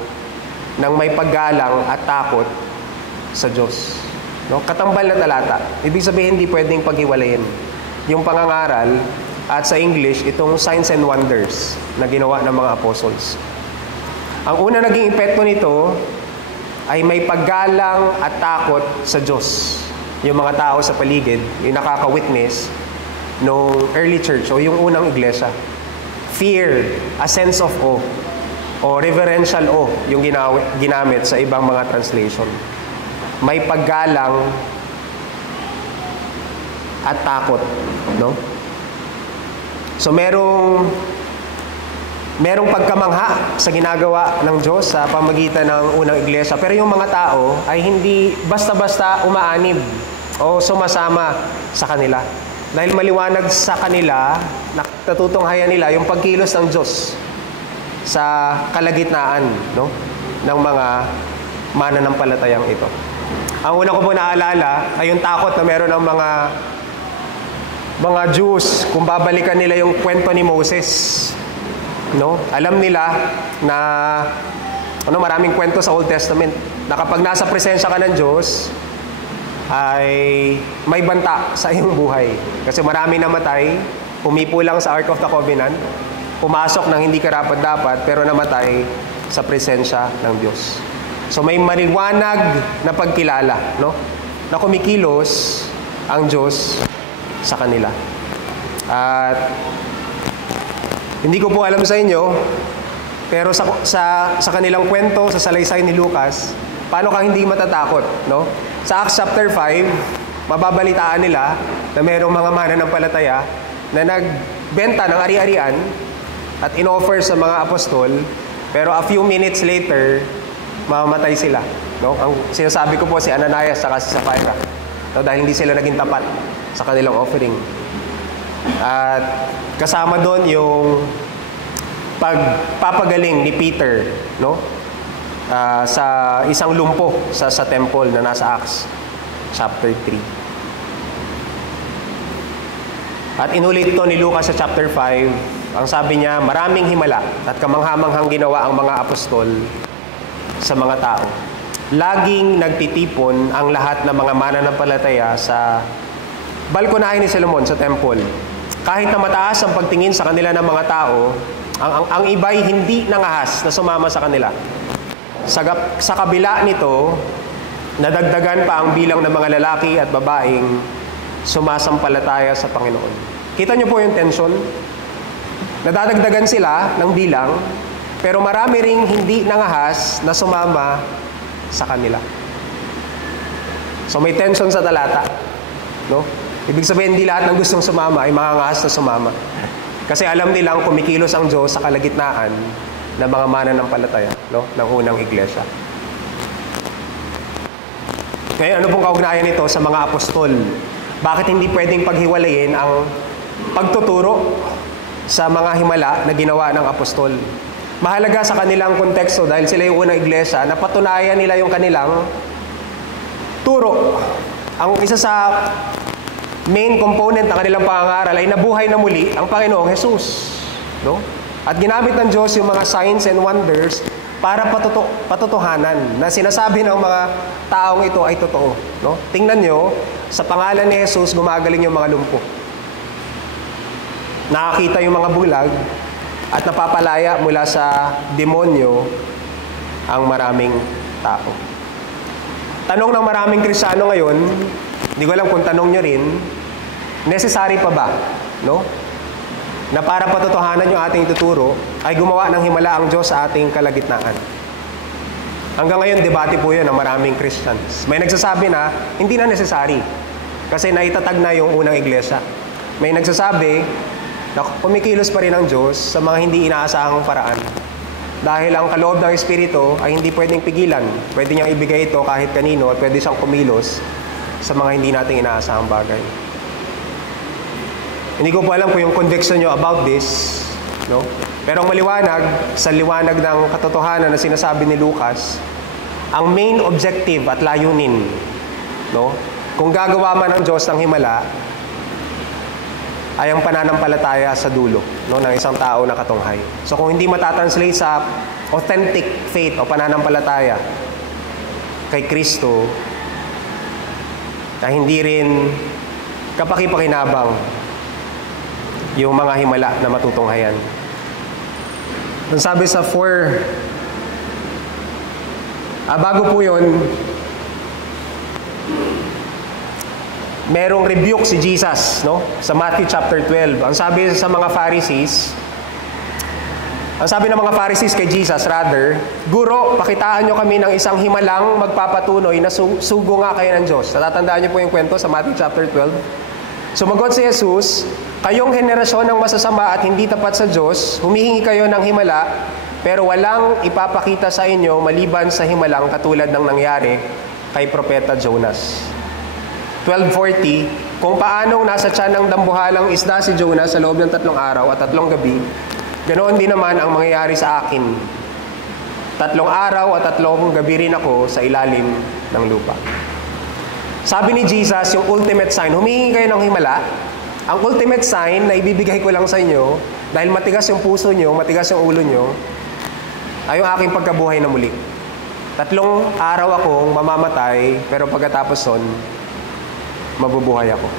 ng may paggalang at takot sa Diyos. No? Katambal na talata. Ibig sabihin, hindi pwedeng paghiwalayin yung pangangaral at sa English, itong signs and wonders na ginawa ng mga apostles. Ang una naging epekto nito ay may paggalang at takot sa Diyos. Yung mga tao sa paligid, yung nakaka-witness no early church o yung unang iglesia. Fear, a sense of awe, o reverential awe yung ginamit sa ibang mga translation. May paggalang at takot, no? So merong pagkamangha sa ginagawa ng Diyos sa pamagitan ng unang iglesia. Pero yung mga tao ay hindi basta-basta umaanib o sumasama sa kanila. Dahil maliwanag sa kanila, natutunghayan nila yung pagkilos ng Diyos sa kalagitnaan, no, ng mga mananampalatayang ito. Ang una ko po naalala ay yung takot na meron ng mga Jews kung babalikan nila yung kwento ni Moses. No? Alam nila na maraming kwento sa Old Testament na kapag nasa presensya ka ng Diyos ay may banta sa iyong buhay. Kasi marami namatay, pumipo lang sa Ark of the Covenant, pumasok ng hindi karapat-dapat, pero namatay sa presensya ng Diyos. So may maliwanag na pagkilala, no? Na kumikilos ang Diyos sa kanila. At hindi ko po alam sa inyo, pero sa kanilang kwento, sa salaysay ni Lucas, paano ka hindi matatakot, no? Sa Acts chapter 5, mababalitaan nila na mayroong mga mananampalataya na nagbenta ng ari-arian at inoffer sa mga apostol, pero a few minutes later, mamamatay sila, no? Ang sinasabi ko po si Ananias at si Sapphira, no? Dahil hindi sila naging tapat sa kanilang offering. At kasama doon yung pagpapagaling ni Peter, no? Sa isang lumpo sa temple na nasa Acts chapter 3. At inulit ito ni Lucas sa chapter 5. Ang sabi niya, maraming himala at kamanghamanghang ginawa ang mga apostol sa mga tao. Laging nagtitipon ang lahat ng mga mananampalataya sa balkonahe ni Solomon sa temple. Kahit na mataas ang pagtingin sa kanila ng mga tao, ang iba'y hindi nangahas na sumama sa kanila. Sa kabila nito, nadagdagan pa ang bilang ng mga lalaki at babaeng sumasampalataya sa Panginoon. Kita niyo po yung tension? Nadadagdagan sila ng bilang, pero marami ring hindi nangahas na sumama sa kanila. So may tension sa talata, no? Ibig sabihin, hindi lahat ng gustong sumama ay makangahas na sumama. Kasi alam nilang kumikilos ang Diyos sa kalagitnaan ng mga mananampalataya, no, ng unang iglesia. Ngayon, ano pong kaugnayan nito sa mga apostol? Bakit hindi pwedeng paghiwalayin ang pagtuturo sa mga himala na ginawa ng apostol? Mahalaga sa kanilang konteksto dahil sila yung unang iglesia, napatunayan nila yung kanilang turo. Ang isa sa main component ng kanilang pangangaral ay nabuhay na muli ang Panginoong Jesus, no? At ginamit ng Diyos yung mga signs and wonders para patutuhanan na sinasabi ng mga taong ito ay totoo, no? Tingnan nyo, sa pangalan ni Jesus, gumagaling yung mga lumpo. Nakakita yung mga bulag at napapalaya mula sa demonyo ang maraming tao. Tanong ng maraming Kristiyano ngayon, hindi ko alam kung tanong nyo rin, necessary pa ba, no? Na para patutuhanan yung ating tuturo, ay gumawa ng himala ang Diyos sa ating kalagitnaan. Hanggang ngayon, debate po yun ng maraming Christians. May nagsasabi na, hindi na necessary. Kasi naitatag na yung unang iglesia. May nagsasabi, na kumikilos pa rin ang Diyos sa mga hindi inaasahang paraan. Dahil ang kaloob ng Espiritu ay hindi pwedeng pigilan. Pwede niyang ibigay ito kahit kanino at pwede siyang kumilos sa mga hindi nating inaasahang bagay. Hindi ko po alam kung yung conviction nyo about this, no? Pero ang maliwanag, sa liwanag ng katotohanan na sinasabi ni Lucas, ang main objective at layunin, no? Kung gagawa man ng Diyos ng himala, ay ang pananampalataya sa dulo, no, ng isang tao na katunghay. So kung hindi matatranslate sa authentic faith o pananampalataya kay Kristo, ay hindi rin kapaki-pakinabang yung mga himala na matutunghayan. Ang sabi sa 4, bago po yun, merong rebuke si Jesus, no? Sa Matthew chapter 12. Ang sabi sa mga Pharisees, ang sabi ng mga Pharisees kay Jesus, rather, Guro, pakitaan nyo kami ng isang himalang magpapatunay na sugo nga kayo ng Diyos. Natatandaan nyo po yung kwento sa Matthew chapter 12? Sumagot si Jesus, kayong henerasyon ng masasama at hindi tapat sa Diyos, humihingi kayo ng himala, pero walang ipapakita sa inyo maliban sa himalang katulad ng nangyari kay Propeta Jonas. 12:40, kung paanong nasa tiyan ng dambuhalang isda si Jonas sa loob ng 3 araw at 3 gabi, ganoon din naman ang mangyayari sa akin. 3 araw at 3 gabi rin ako sa ilalim ng lupa. Sabi ni Jesus, yung ultimate sign, humihingi kayo ng himala. Ang ultimate sign na ibibigay ko lang sa inyo, dahil matigas yung puso nyo, matigas yung ulo nyo, ay yung aking pagkabuhay na muli. 3 araw akong mamamatay, pero pagkatapos nun, mabubuhay ako.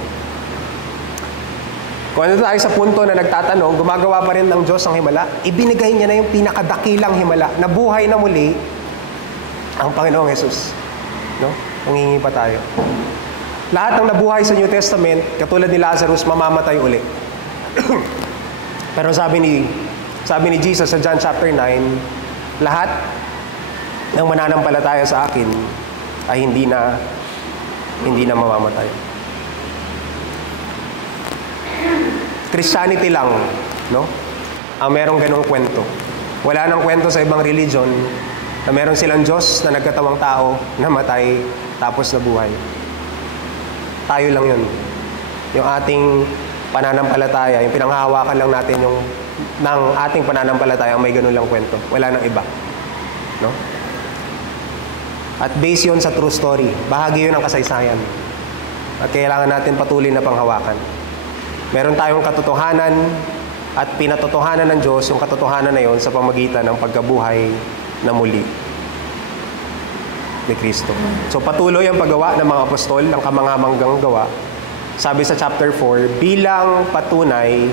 Kung ano tayo sa punto na nagtatanong, gumagawa pa rin ng Diyos ang himala, ibinigay niya na yung pinakadakilang himala, na buhay na muli ang Panginoong Jesus. No? Mangingi pa tayo. Lahat ng nabuhay sa New Testament, katulad ni Lazarus, mamamatay uli. Pero sabi ni Jesus sa John chapter 9, lahat ng mananampalataya sa akin ay hindi na mamamatay. Christianity lang, no? Ang merong ganong kwento. Wala nang kwento sa ibang religion na meron silang Diyos na nagkatawang tao, namatay, tapos nabuhay. Tayo lang yun. Yung ating pananampalataya, yung pinanghahawakan lang natin ng ating pananampalataya, may ganun lang kwento. Wala nang iba. No? At based yun sa true story. Bahagi yun ng kasaysayan. At kailangan natin patuloy na panghawakan. Meron tayong katotohanan at pinatotohanan ng Diyos yung katotohanan na yon sa pamagitan ng pagkabuhay na muli ni Kristo. So patuloy ang paggawa ng mga apostol ng kamanghamanggang gawa. Sabi sa chapter 4, bilang patunay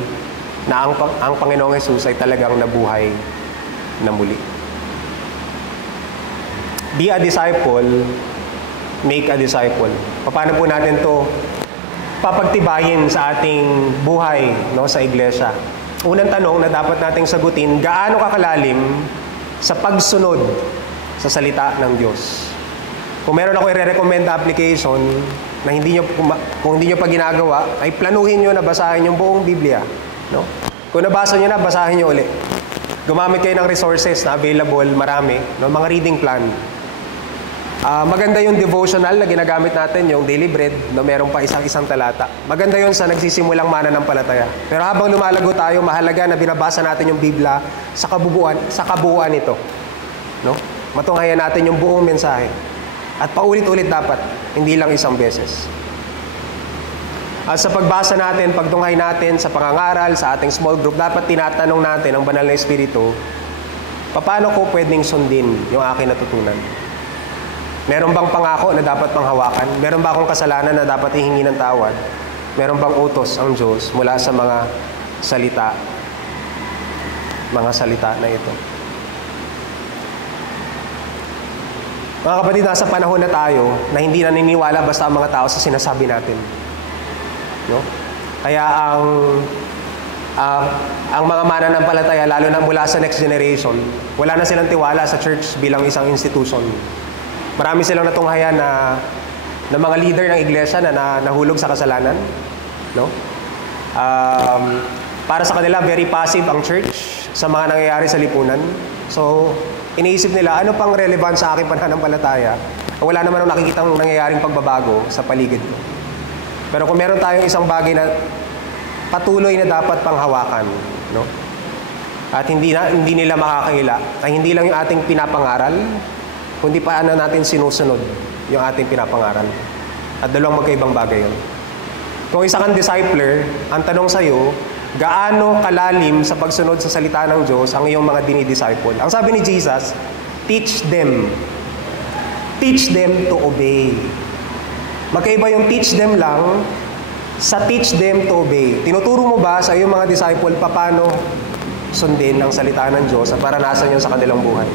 na ang Panginoong Hesus ay talagang nabuhay na muli. Be a disciple, make a disciple. Paano po natin to papagtibayin sa ating buhay, no, sa iglesia? Unang tanong na dapat nating sagutin, gaano kakalalim sa pagsunod sa salita ng Diyos? Kung meron ako i-recommend na application na kung hindi nyo pa ginagawa, ay planuhin nyo na basahin yung buong Biblia. No? Kung nabasa nyo na, basahin nyo ulit. Gumamit kayo ng resources na available, marami. No? Mga reading plan. Maganda yung devotional na ginagamit natin, yung daily bread, no, meron pa isang talata. Maganda yun sa nagsisimulang mananampalataya. Pero habang lumalago tayo, mahalaga na binabasa natin yung Biblia sa kabuuan nito. No? Matunghayan natin yung buong mensahe. At paulit-ulit dapat, hindi lang isang beses. At sa pagbasa natin, pagtunghay natin sa pangangaral, sa ating small group, dapat tinatanong natin ang banal na Espiritu, paano ko pwedeng sundin yung aking natutunan? Meron bang pangako na dapat panghawakan? Meron ba akong kasalanan na dapat ihingi ng tawad? Meron bang utos ang Diyos mula sa mga salita na ito? Mga kapatid, nasa panahon na tayo na hindi naniniwala basta ang mga tao sa sinasabi natin. No? Kaya ang mga mananampalataya, lalo na mula sa next generation, wala na silang tiwala sa church bilang isang institution. Marami silang natunghayan na mga leader ng iglesia na nahulog sa kasalanan. No? Para sa kanila, very passive ang church sa mga nangyayari sa lipunan. So, iniisip nila, ano pang relevant sa aking pananampalataya? Wala naman ang nakikitang nangyayaring pagbabago sa paligid ko. Pero kung meron tayong isang bagay na patuloy na dapat panghawakan, no? At hindi nila makakaila, ay hindi lang yung ating pinapangaral, kundi paano natin sinusunod yung ating pinapangaral. At dalawang magkaibang bagay yun. Kung isa kang discipler, ang tanong sa'yo, gaano kalalim sa pagsunod sa salita ng Diyos ang iyong mga dinidisciple? Ang sabi ni Jesus, teach them. Teach them to obey. Magkaiba yung teach them lang sa teach them to obey. Tinuturo mo ba sa iyong mga disciple paano sundin ang salita ng Diyos at maranasan yun sa kanilang buhay?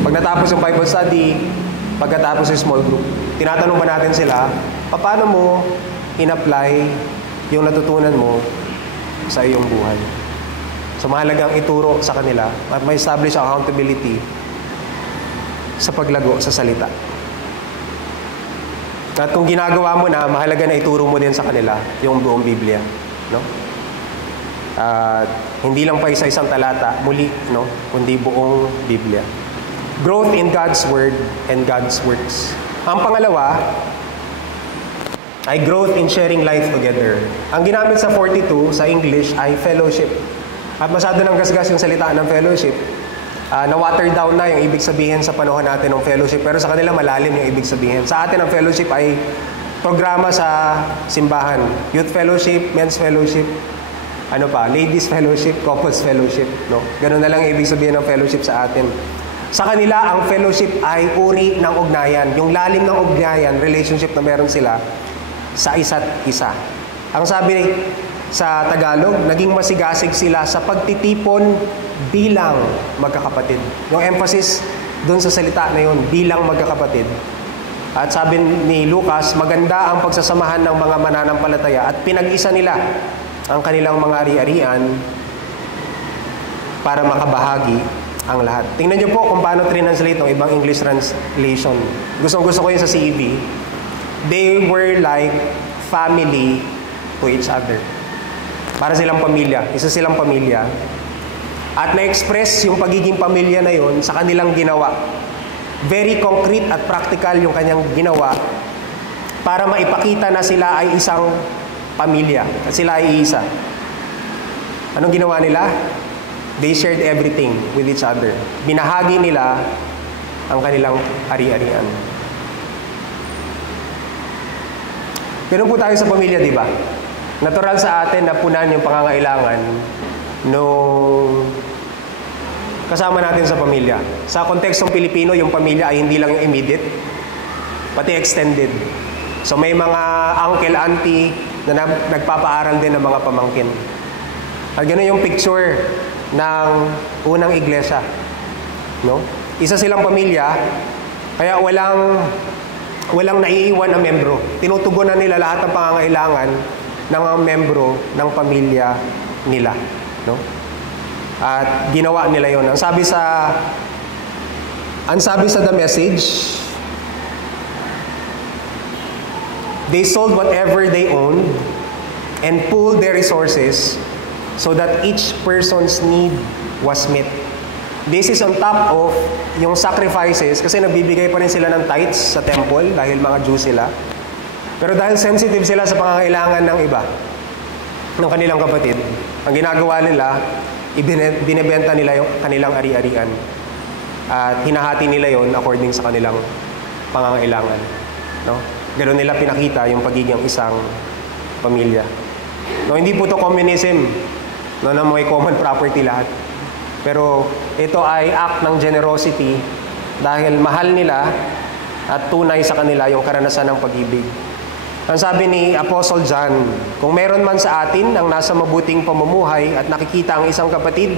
Pag natapos yung Bible study, pagkatapos yung small group, tinatanong ba natin sila, paano mo in-apply yung natutunan mo sa iyong buhay. So mahalagang ituro sa kanila at may establish accountability sa paglago sa salita. At kung ginagawa mo na, mahalaga na ituro mo din sa kanila yung buong Biblia, no? Hindi lang pa isa-isang talata, muli, no? Kundi buong Biblia. Growth in God's Word and God's works. Ang pangalawa ay growth in sharing life together. Ang ginamit sa 42 sa English ay fellowship. At masyado nang gasgas yung salita ng fellowship. Na-water down na yung ibig sabihin sa panahon natin ng fellowship. Pero sa kanila malalim yung ibig sabihin. Sa atin ang fellowship ay programa sa simbahan. Youth fellowship, men's fellowship, ladies fellowship, couples fellowship. No? Ganun na lang yung ibig sabihin ng fellowship sa atin. Sa kanila, ang fellowship ay uri ng ugnayan. Yung lalim ng ugnayan, relationship na meron sila sa isa't isa. Ang sabi sa Tagalog, naging masigasig sila sa pagtitipon bilang magkakapatid. Yung emphasis dun sa salita na yun, bilang magkakapatid. At sabi ni Lucas, maganda ang pagsasamahan ng mga mananampalataya at pinag-isa nila ang kanilang mga ari-arian para makabahagi ang lahat. Tingnan niyo po kung paano translate ng ibang English translation. Gusto ko yun sa CEV. They were like family to each other. Para silang pamilya. Isa silang pamilya. At na-express yung pagiging pamilya na yun sa kanilang ginawa. Very concrete at practical yung kanyang ginawa para maipakita na sila ay isang pamilya. At sila ay isa. Anong ginawa nila? They shared everything with each other. Binahagi nila ang kanilang ari-arian. Ganun po tayo sa pamilya, di ba? Natural sa atin na punan yung pangangailangan nung kasama natin sa pamilya. Sa kontekstong Pilipino, yung pamilya ay hindi lang yung immediate, pati extended. So may mga uncle, auntie na nagpapaaral din ng mga pamangkin. At gano'n yung picture ng unang iglesia. No? Isa silang pamilya, kaya walang naiiwan na membro. Tinutugunan nila lahat ng pangangailangan ng mga membro ng pamilya nila. No? At ginawa nila yon. Ang sabi sa The Message, they sold whatever they owned and pooled their resources so that each person's need was met. This is on top of yung sacrifices kasi nagbibigay pa rin sila ng tithes sa temple dahil mga Jews sila. Pero dahil sensitive sila sa pangangailangan ng iba, ng kanilang kapatid, ang ginagawa nila, binebenta nila yung kanilang ari-arian. At hinahati nila yon according sa kanilang pangangailangan. No? Ganoon nila pinakita yung pagiging isang pamilya. No, hindi po to communism, no, na may common property lahat. Pero ito ay act ng generosity dahil mahal nila at tunay sa kanila yung karanasan ng pag-ibig. Ang sabi ni Apostle John, kung meron man sa atin ang nasa mabuting pamumuhay at nakikita ang isang kapatid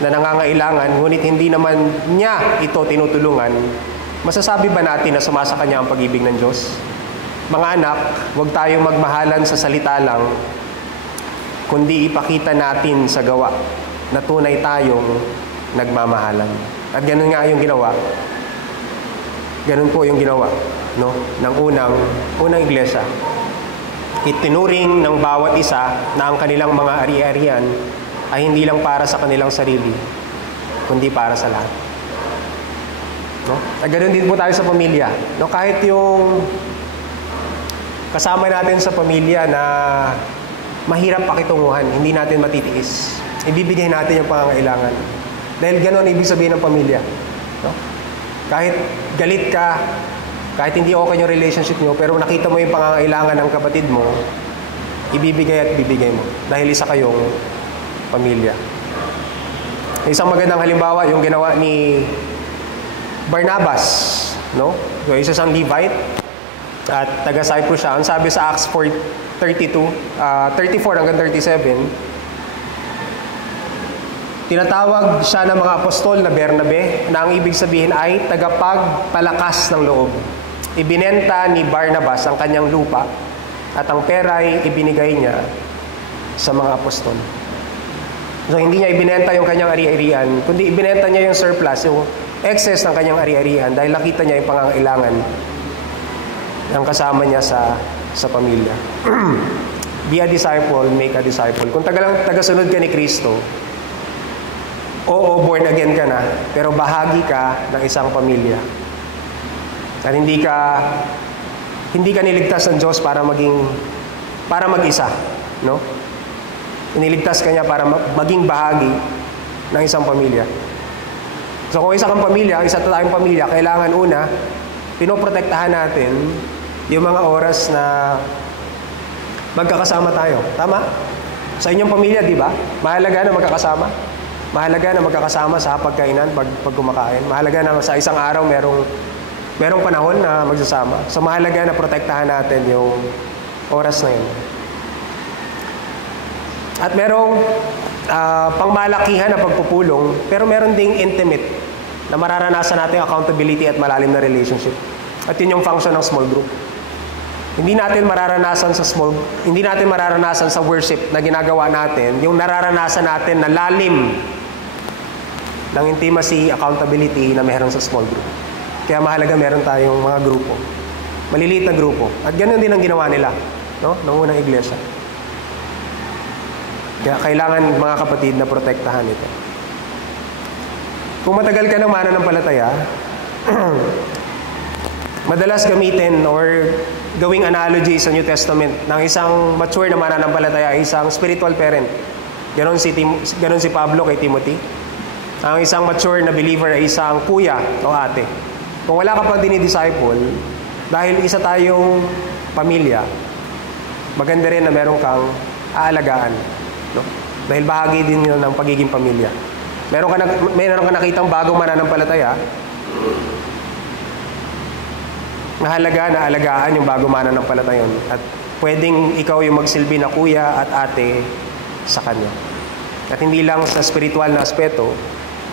na nangangailangan, ngunit hindi naman niya ito tinutulungan, masasabi ba natin na sumasa kanya ang pag-ibig ng Diyos? Mga anak, huwag tayong magmahalan sa salita lang, kundi ipakita natin sa gawa na tunay tayong nagmamahalan. At ganun nga yung ginawa. Ganun po yung ginawa, no, ng unang iglesia. Itinuring ng bawat isa na ang kanilang mga ari-arian ay hindi lang para sa kanilang sarili, kundi para sa lahat. No? At ganun din po tayo sa pamilya. No, kahit yung kasama natin sa pamilya na mahirap pakitunguhan, hindi natin matitiis. Ibibigay natin yung pangangailangan. Dahil ganun ibig sabihin ng pamilya. No? Kahit galit ka, kahit hindi okay yung relationship nyo, pero nakita mo yung pangangailangan ng kapatid mo, ibibigay at bibigay mo. Dahil isa kayong pamilya. Isang magandang halimbawa, yung ginawa ni Barnabas. No? So, isa siyang Levite at taga-Cyprus siya. Ang sabi sa Acts 34 hanggang 37, tinatawag siya ng mga apostol na Bernabe na ang ibig sabihin ay tagapagpalakas ng loob. ibinenta ni Barnabas ang kanyang lupa at ang pera ay ibinigay niya sa mga apostol. So hindi niya ibinenta yung kanyang ari-arian, kundi ibinenta niya yung surplus, yung excess ng kanyang ari-arian dahil nakita niya yung pangangailangan ng kasama niya sa pamilya. Be a disciple, make a disciple. Kung tagasunod ka ni Kristo, oo, born again ka na, pero bahagi ka ng isang pamilya. At hindi ka niligtas ng Diyos para mag-isa, no? Iniligtas ka niya para maging bahagi ng isang pamilya. So kung isa kang pamilya, isa tayong pamilya, kailangan una, pinoprotektahan natin yung mga oras na magkakasama tayo. Tama? Sa inyong pamilya, di ba? Mahalaga na magkakasama. Mahalaga na magkakasama sa pagkainan, pag kumakain. Mahalaga na sa isang araw merong panahon na magsasama. So mahalaga na protektahan natin yung oras na yun. At merong pangmalakihan na pagpupulong, pero meron ding intimate na mararanasan natin accountability at malalim na relationship. At yun yung function ng small group. Hindi natin mararanasan sa worship na ginagawa natin, yung nararanasan natin na lalim ng intimacy, accountability na meron sa small group. Kaya mahalaga meron tayong mga grupo. Maliliit na grupo. At ganoon din ang ginawa nila, no? Ng unang iglesia. Kaya kailangan, mga kapatid, na protektahan ito. Kung matagal ka ng mananampalataya, madalas gamitin or gawing analogy sa New Testament ng isang mature na mananampalataya, isang spiritual parent. Ganon si Pablo kay Timothy. Ang isang mature na believer ay isang kuya o ate. Kung wala ka pang dinidisciple, dahil isa tayong pamilya, maganda rin na meron kang aalagaan. No? Dahil bahagi din yun ng pagiging pamilya. Meron ka nakitang bagong mananampalataya, mahalaga na alagaan yung bagong mananampalataya yun. At pwedeng ikaw yung magsilbi na kuya at ate sa kanya. At hindi lang sa spiritual na aspeto,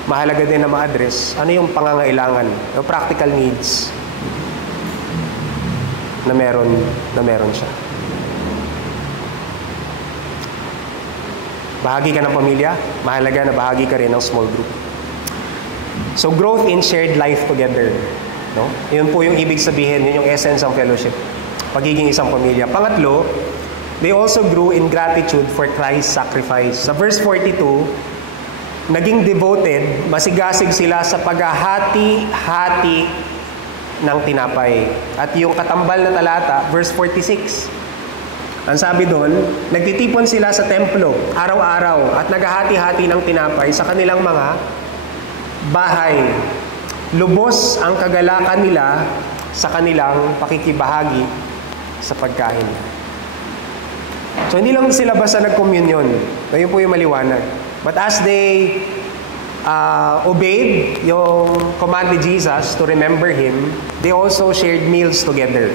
mahalaga din na ma-address ano yung pangangailangan, yung practical needs na meron siya. Bahagi ka ng pamilya, mahalaga na bahagi ka rin ng small group. So growth in shared life together. No? Yun po yung ibig sabihin, yun yung essence ng fellowship. Pagiging isang pamilya. Pangatlo, they also grew in gratitude for Christ's sacrifice. Sa verse 42, naging devoted, masigasig sila sa paghahati-hati ng tinapay. At yung katambal na talata, verse 46, ang sabi doon, nagtitipon sila sa templo araw-araw at naghahati-hati ng tinapay sa kanilang mga bahay. Lubos ang kagalakan nila sa kanilang pakikibahagi sa pagkain. So hindi lang sila basta nag-communion. Yun po yung maliwanag. But as they obeyed yung command ni Jesus to remember Him, they also shared meals together.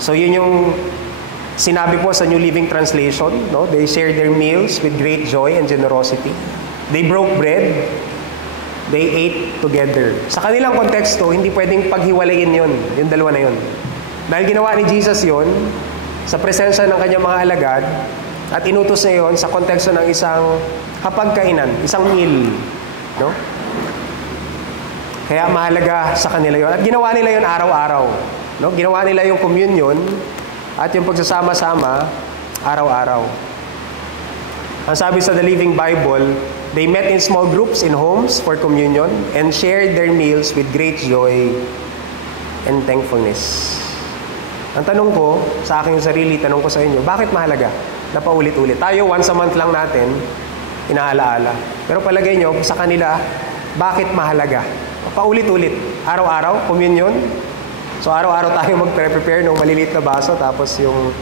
So yun yung sinabi po sa New Living Translation, no? They shared their meals with great joy and generosity. They broke bread. They ate together. Sa kanilang konteksto, hindi pwedeng paghiwalayin yun, yung dalawa na yun. Dahil ginawa ni Jesus yun, sa presensya ng kanyang mga alagad, at inutos niya yun sa konteksto ng isang hapagkainan, isang meal. No? Kaya mahalaga sa kanila yun. At ginawa nila yun araw-araw. No? Ginawa nila yung communion at yung pagsasama-sama araw-araw. Ang sabi sa The Living Bible, they met in small groups in homes for communion and shared their meals with great joy and thankfulness. Ang tanong ko sa aking sarili, tanong ko sa inyo, bakit mahalaga na paulit-ulit? Tayo, once a month lang natin, inaalaala. Pero palagay nyo, sa kanila, bakit mahalaga? Paulit-ulit. Araw-araw, communion. So araw-araw tayo mag-prepare ng maliliit na baso tapos yung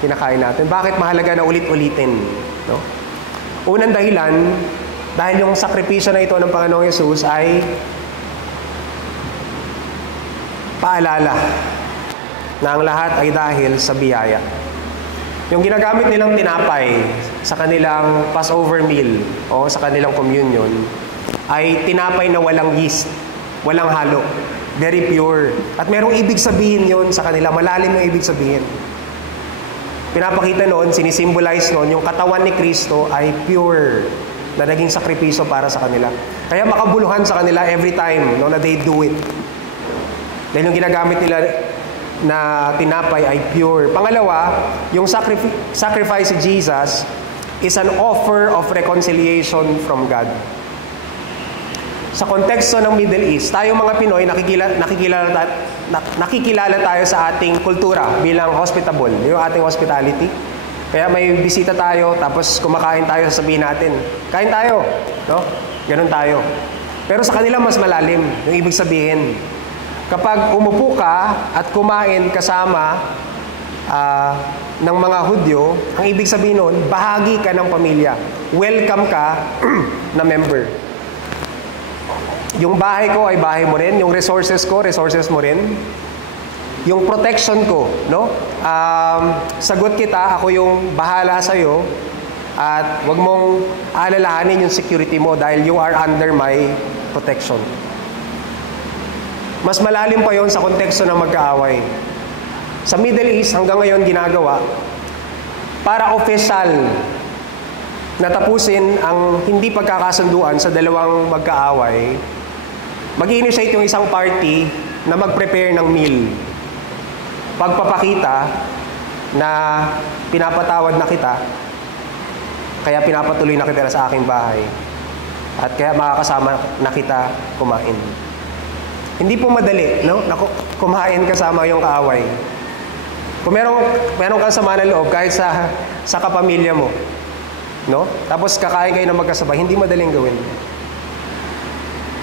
kinakain natin. Bakit mahalaga na ulit-ulitin? No? Unang dahilan, dahil yung sakripisyo na ito ng Panginoong Yesus ay paalala na ang lahat ay dahil sa biyaya. Yung ginagamit nilang tinapay sa kanilang Passover meal o sa kanilang communion ay tinapay na walang yeast, walang halo. Very pure. At merong ibig sabihin yon sa kanila. Malalim yung ibig sabihin. Pinapakita noon, sinisimbolize noon, yung katawan ni Kristo ay pure na naging sakripisyo para sa kanila. Kaya makabuluhan sa kanila every time no, na they do it. Dahil yung ginagamit nila na tinapay ay pure. Pangalawa, yung sacrifice si Jesus is an offer of reconciliation from God. Sa konteksto ng Middle East, tayong mga Pinoy, nakikilala tayo sa ating kultura bilang hospitable, yung ating hospitality. Kaya may bisita tayo, tapos kumakain tayo, sabihin natin, kain tayo, no? Ganun tayo. Pero sa kanila mas malalim, yung ibig sabihin. Kapag umupo ka at kumain kasama ng mga Hudyo, ang ibig sabihin nun, bahagi ka ng pamilya. Welcome ka na member. Yung bahay ko ay bahay mo rin, yung resources ko, resources mo rin. Yung protection ko, no? Sagot kita, ako yung bahala sa'yo, at wag mong alalahanin yung security mo dahil you are under my protection. Mas malalim pa yon sa konteksto ng magkaaway. Sa Middle East, hanggang ngayon ginagawa, para official na tapusin ang hindi pagkakasunduan sa dalawang magkaaway, mag-i-initiate yung isang party na mag-prepare ng meal. Pagpapakita na pinapatawad na kita, kaya pinapatuloy na kita sa aking bahay, at kaya makakasama na kita kumain. Hindi po madali, no? Kumain kasama yung kaaway. Kung meron kang sama ng loob, kahit sa kapamilya mo, no? Tapos kakain kayo ng magkasabay, hindi madaling gawin.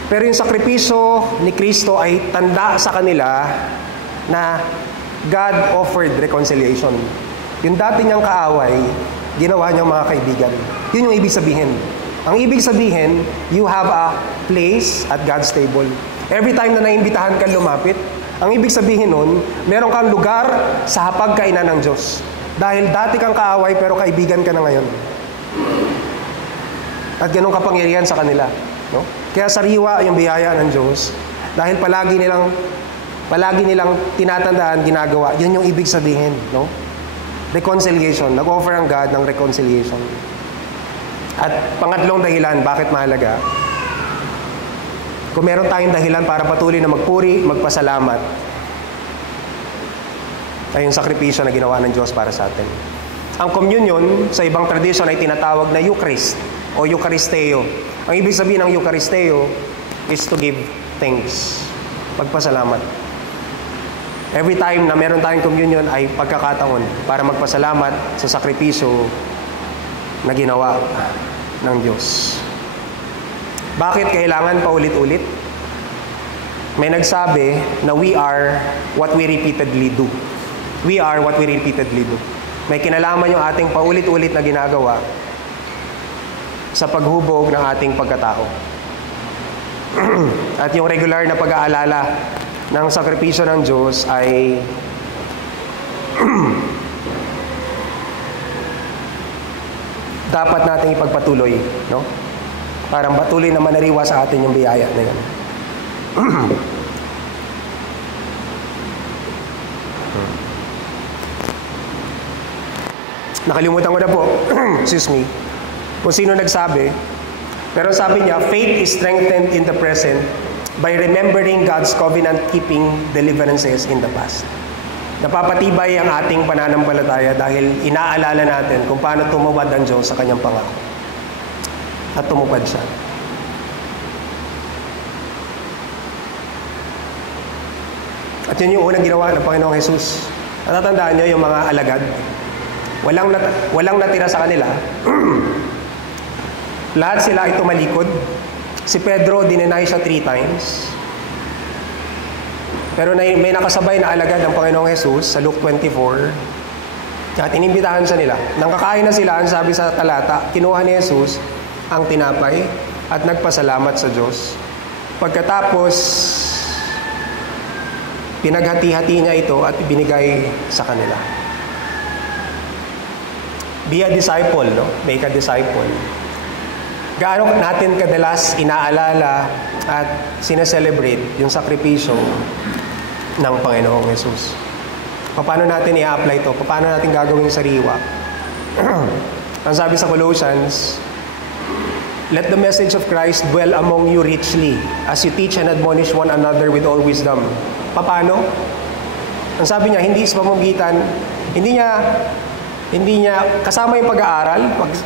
Pero yung sakripisyo ni Kristo ay tanda sa kanila na God offered reconciliation. Yung dati niyang kaaway, ginawa niyang mga kaibigan. Yun yung ibig sabihin. Ang ibig sabihin, you have a place at God's table. Every time na naimbitahan kang lumapit, ang ibig sabihin nun, meron kang lugar sa hapagkainan ng Diyos. Dahil dati kang kaaway pero kaibigan ka na ngayon. At ganun kapangyarihan sa kanila. No? Kaya sariwa yung biyaya ng Diyos. Dahil palagi nilang tinatandaan, ginagawa. Yun yung ibig sabihin. No? Reconciliation. Nag-offer ang God ng reconciliation. At pangatlong dahilan, bakit mahalaga? Kung meron tayong dahilan para patuloy na magpuri, magpasalamat, ay yung sakripisyo na ginawa ng Diyos para sa atin. Ang communion, sa ibang tradition ay tinatawag na Eucharist o Eucharisteo. Ang ibig sabihin ng Eucharisteo is to give thanks. Magpasalamat. Every time na meron tayong communion ay pagkakataon para magpasalamat sa sakripisyo na ginawa ng Diyos. Bakit kailangan paulit-ulit? May nagsabi na we are what we repeatedly do. We are what we repeatedly do. May kinalaman yung ating paulit-ulit na ginagawa sa paghubog ng ating pagkatao. At yung regular na pag-aalala ng sakripisyo ng Diyos ay dapat nating ipagpatuloy, no? Parang patuloy na manariwa sa atin yung biyaya na yun. Nakalimutan ko na po, excuse me, kung sino nagsabi. Pero sabi niya, faith is strengthened in the present by remembering God's covenant-keeping deliverances in the past. Napapatibay ang ating pananampalataya dahil inaalala natin kung paano tumawad ang Diyos sa kanyang pangako. At tumupad siya. At yun yung unang ginawa ng Panginoong Jesus. Natatandaan niyo yung mga alagad? Walang natira sa kanila. Lahat sila ay tumalikod. Si Pedro, dinenay siya 3 times. Pero may nakasabay na alagad ng Panginoong Jesus sa Luke 24. At inimbitahan siya nila. Nang kakain na sila, ang sabi sa talata, kinuha ni Jesus ang tinapay at nagpasalamat sa Diyos. Pagkatapos, pinaghati-hati niya ito at ibinigay sa kanila. Be a disciple, no? Make a disciple. gaano natin kadalas inaalala at sineselebrate yung sakripisyo ng Panginoong Yesus. Paano natin i-apply ito? Paano natin gagawing sariwa? Ang sabi sa Colossians, let the message of Christ dwell among you richly as you teach and admonish one another with all wisdom. Paano? Ang sabi niya, hindi sa pamamagitan, hindi niya kasama yung pag-aaral,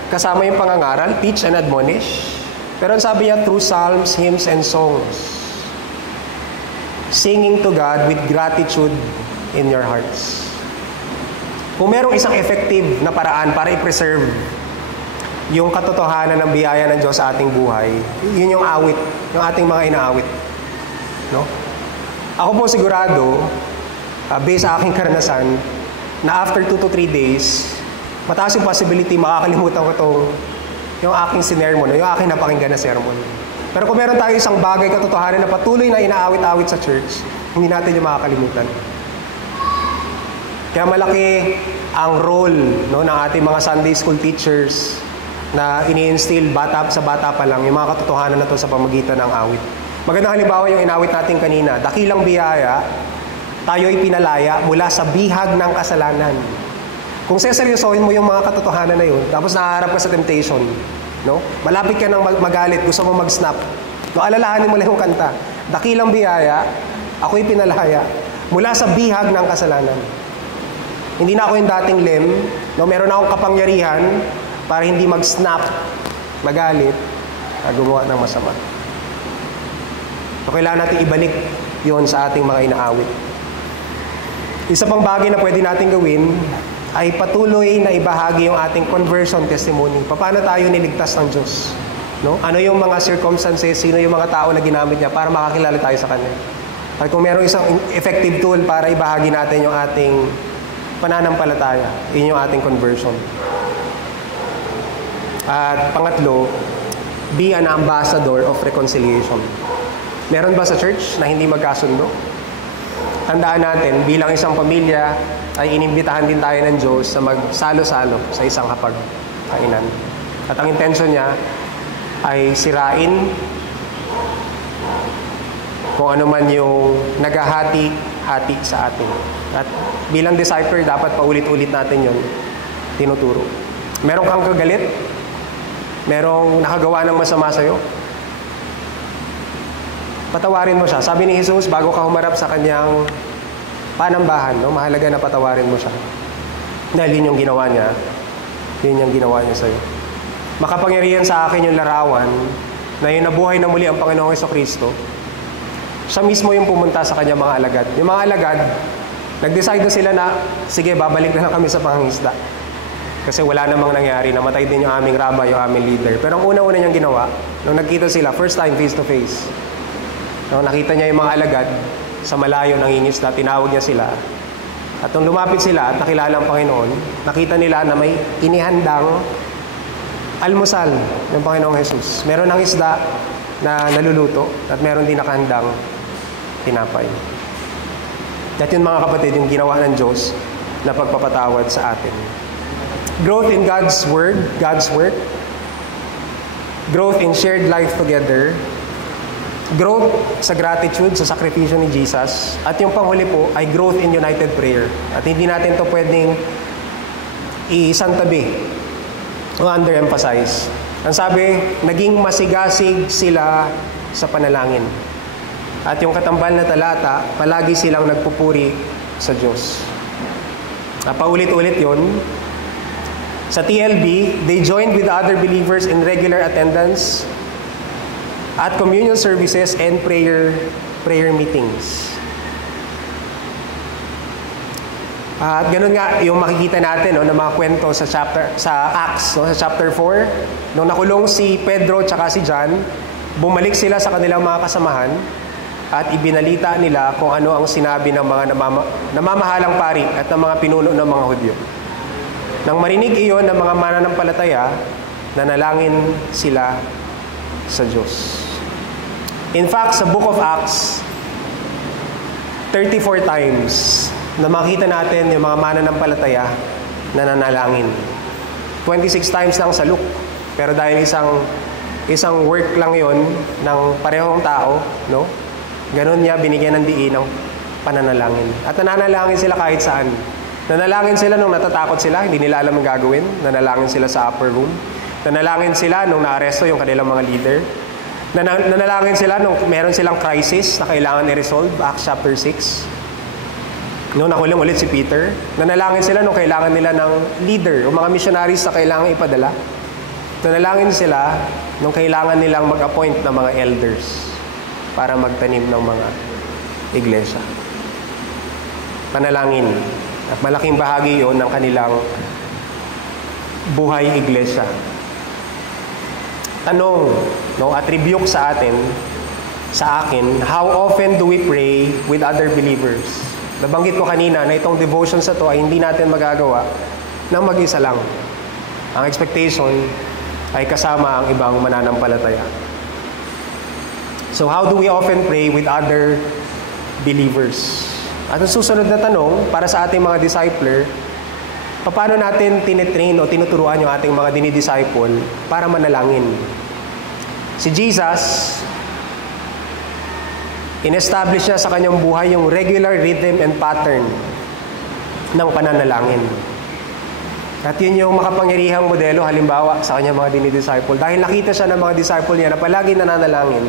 kasama yung pangangaral, teach and admonish. Pero ang sabi niya, through psalms, hymns, and songs, singing to God with gratitude in your hearts. Kung merong isang effective na paraan para i-preserve yung katotohanan ng biyaya ng Diyos sa ating buhay, yun yung awit, yung ating mga inaawit. No? Ako po sigurado, based sa aking karanasan, na after 2 to 3 days, mataas yung possibility makakalimutan ko yung aking sinermon, yung aking napakinggan na sermon. Pero kung meron tayo isang bagay katotohanan na patuloy na inaawit-awit sa church, hindi natin yung makakalimutan. Kaya malaki ang role ng ating mga Sunday school teachers na ini-instill sa bata pa lang yung mga katotohanan na to sa pamagitan ng awit. Magandang halimbawa yung inawit natin kanina, dakilang biyaya, tayo'y pinalaya mula sa bihag ng kasalanan. Kung seseryosohin mo yung mga katotohanan na yun, tapos nakaharap ka sa temptation, no? Malapit ka nang magalit, gusto mo mag-snap. No, alalahanin mo lang yung kanta. Dakilang biyaya, ako'y pinalaya mula sa bihag ng kasalanan. Hindi na ako yung dating lem, no? Meron akong kapangyarihan para hindi mag-snap, magalit, at gumawa ng masama. So, kailangan natin ibalik yon sa ating mga inaawit. Isa pang bagay na pwede natin gawin ay patuloy na ibahagi yung ating conversion testimony. Paano tayo niligtas ng Diyos? No? Ano yung mga circumstances, sino yung mga tao na ginamit niya para makakilala tayo sa Kanya. At kung merong isang effective tool para ibahagi natin yung ating pananampalataya, yun yung ating conversion. At pangatlo, be an ambassador of reconciliation. Meron ba sa church na hindi magkasundo? Tandaan natin, bilang isang pamilya, ay inimbitahan din tayo ng Diyos na magsalo-salo sa isang hapag-kainan. At ang intention niya ay sirain kung ano man yung naghahati-hati sa atin. At bilang disciple, dapat paulit-ulit natin yun tinuturo. Meron kang kagalit? Merong nakagawa ng masama sa'yo? Patawarin mo siya. Sabi ni Jesus, bago ka humarap sa kanyang panambahan, no? Mahalaga na patawarin mo siya. Dahil yun yung ginawa niya. Yun yung ginawa niya sa'yo. Makapangyarihan sa akin yung larawan na yung nabuhay na muli ang Panginoong Jesucristo. Siya mismo yung pumunta sa kanyang mga alagad. Yung mga alagad, nag-decide na sila na, sige, babalik na kami sa pangingisda. Kasi wala namang nangyari. Namatay din yung aming rabbi, yung aming leader. Pero ang una-una niyang ginawa, nung nagkita sila, first time face to face, nung nakita niya yung mga alagad sa malayo ng ingisda, tinawag niya sila. At nung lumapit sila at nakilala ang Panginoon, nakita nila na may inihandang almusal ng Panginoong Jesus. Meron ng isda na naluluto at meron din nakahandang tinapay. At yun mga kapatid, yung ginawa ng Diyos na pagpapatawad sa atin. Growth in God's Word, God's work. Growth in shared life together. Growth sa gratitude sa sakripisyo ni Jesus. At yung panghuli po ay growth in united prayer. At hindi natin to pwedeng isantabi o underemphasize. Ang sabi, naging masigasig sila sa panalangin. At yung katambal na talata, palagi silang nagpupuri sa Diyos. Paulit-ulit yon. Sa TLB, they joined with other believers in regular attendance at communion services and prayer meetings. At ganun nga yung makikita natin no, ng mga kwento sa Acts, no, sa chapter 4. Nung nakulong si Pedro at si John, bumalik sila sa kanilang mga kasamahan at ibinalita nila kung ano ang sinabi ng mga namamahalang pari at ng mga pinuno ng mga Hudyo. Nang marinig iyon ng mga mananampalataya, nanalangin sila sa Diyos. In fact, sa Book of Acts, 34 times na makita natin yung mga mananampalataya na nanalangin. 26 times lang sa Luke. Pero dahil isang isang work lang yon ng parehong tao, no? Ganon niya binigyan ng diin ng pananalangin. At nananalangin sila kahit saan. Nanalangin sila nung natatakot sila, hindi nila alam ang gagawin. Nanalangin sila sa upper room. Nanalangin sila nung naaresto yung kanilang mga leader. Nanalangin sila nung meron silang crisis na kailangan i-resolve, Acts chapter 6. Noong nakuling ulit si Peter. Nanalangin sila nung kailangan nila ng leader o mga missionaries na kailangan ipadala. Nanalangin sila nung kailangan nilang mag-appoint ng mga elders para magtanim ng mga iglesia. Panalangin. At malaking bahagi yon ng kanilang buhay iglesia. Tanong, no, at rebuke sa akin, how often do we pray with other believers? Nabanggit ko kanina na itong devotion sa to ay hindi natin magagawa nang mag-isa lang. Ang expectation ay kasama ang ibang mananampalataya. So how do we often pray with other believers? At ang susunod na tanong para sa ating mga discipler, paano natin tinitrain o tinuturuan yung ating mga dinidisciple para manalangin? Si Jesus, in-establish niya sa kanyang buhay yung regular rhythm and pattern ng pananalangin. At yun yung makapangyarihang modelo, halimbawa, sa kanyang mga dinidisciple. Dahil nakita siya ng mga disciple niya na palagi nananalangin,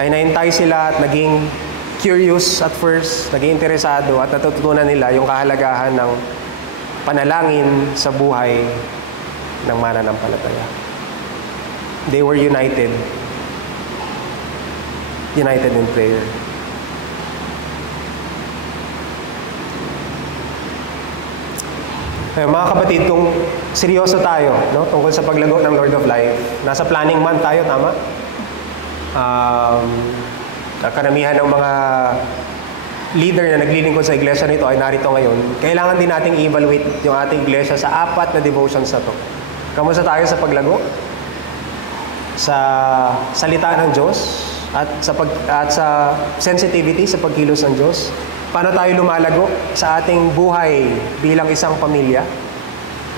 ay naintay sila at naging curious at first, naging interesado at natutunan nila yung kahalagahan ng panalangin sa buhay ng mananampalataya. They were united in prayer. Mga kapatid, kung seryoso tayo, no, tungkol sa paglago ng Lord of Life, nasa planning month tayo, tama? Karamihan ng mga leader na naglilingkod sa iglesia nito ay narito ngayon. Kailangan din nating i-evaluate yung ating iglesia sa 4 na devotions na to. Kamusta tayo sa paglago? Sa salita ng Diyos at sa sensitivity sa pagkilos ng Diyos? Paano tayo lumalago sa ating buhay bilang isang pamilya?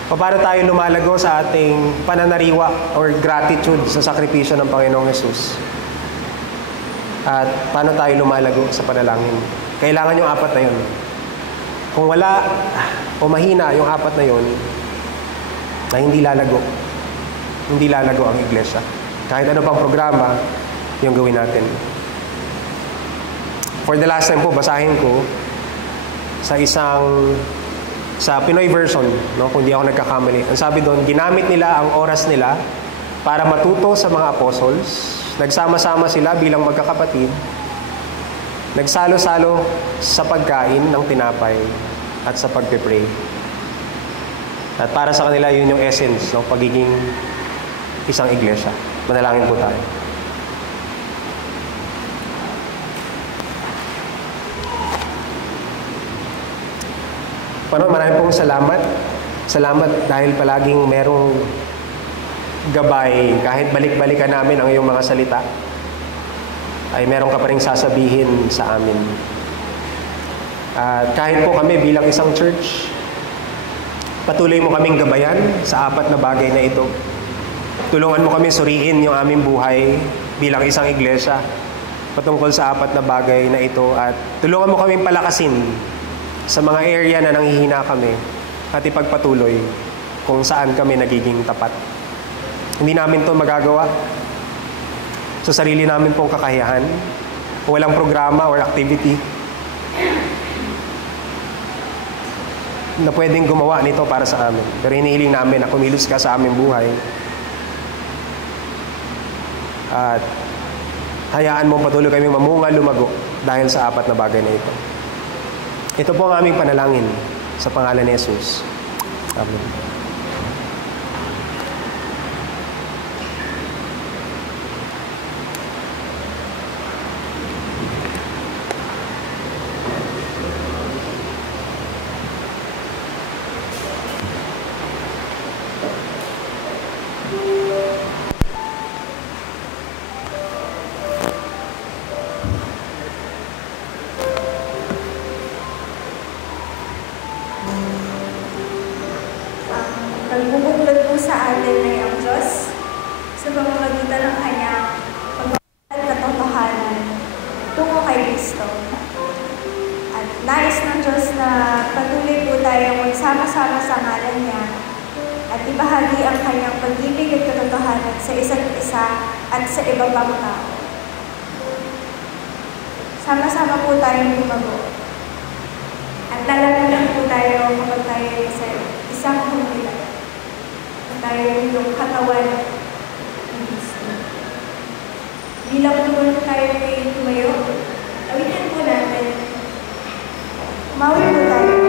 Paano tayo lumalago sa ating pananariwa or gratitude sa sakripisyo ng Panginoong Hesus? At paano tayo lumalago sa panalangin? Kailangan yung 4 na yun. Kung wala o mahina yung 4 na yun, na hindi lalago. Hindi lalago ang iglesia. Kahit ano pang programa, yung gawin natin. For the last time po, basahin ko sa Pinoy version, no, kung di ako nagkakamali. Ang sabi doon, ginamit nila ang oras nila para matuto sa mga apostles. Nagsama-sama sila bilang magkakapatid. Nagsalo-salo sa pagkain ng tinapay at sa pagpe-pray. At para sa kanila, yun yung essence ng pagiging isang iglesia. Manalangin po tayo. Maraming pong salamat. Salamat dahil palaging merong gabay. Kahit balik-balikan namin ang iyong mga salita, ay meron ka pa rin sasabihin sa amin. At kahit po kami bilang isang church, patuloy mo kaming gabayan sa 4 na bagay na ito. Tulungan mo kami suriin yung aming buhay bilang isang iglesia patungkol sa 4 na bagay na ito. At tulungan mo kaming palakasin sa mga area na nanghihina kami at ipagpatuloy kung saan kami nagiging tapat. Hindi namin ito magagawa sa sarili namin pong kakayahan. Walang programa or activity na pwedeng gumawa nito para sa amin. Pero hinihiling namin na kumilos ka sa aming buhay. At hayaan mo patuloy kaming mamunga, lumago dahil sa 4 na bagay na ito. Ito po ang aming panalangin sa pangalan ni Jesus. Amen. Nagbubuklod po sa atin ay ang sa isa't isa at sa iba pang tao. Sama-sama po tayong lumago. At lalamunan po tayo kapag tayo sa isang komunidad. At tayo yung katawan ng Kristo. Bilang tugon tayo ay tumayo, awitin po natin. Umawi po tayo.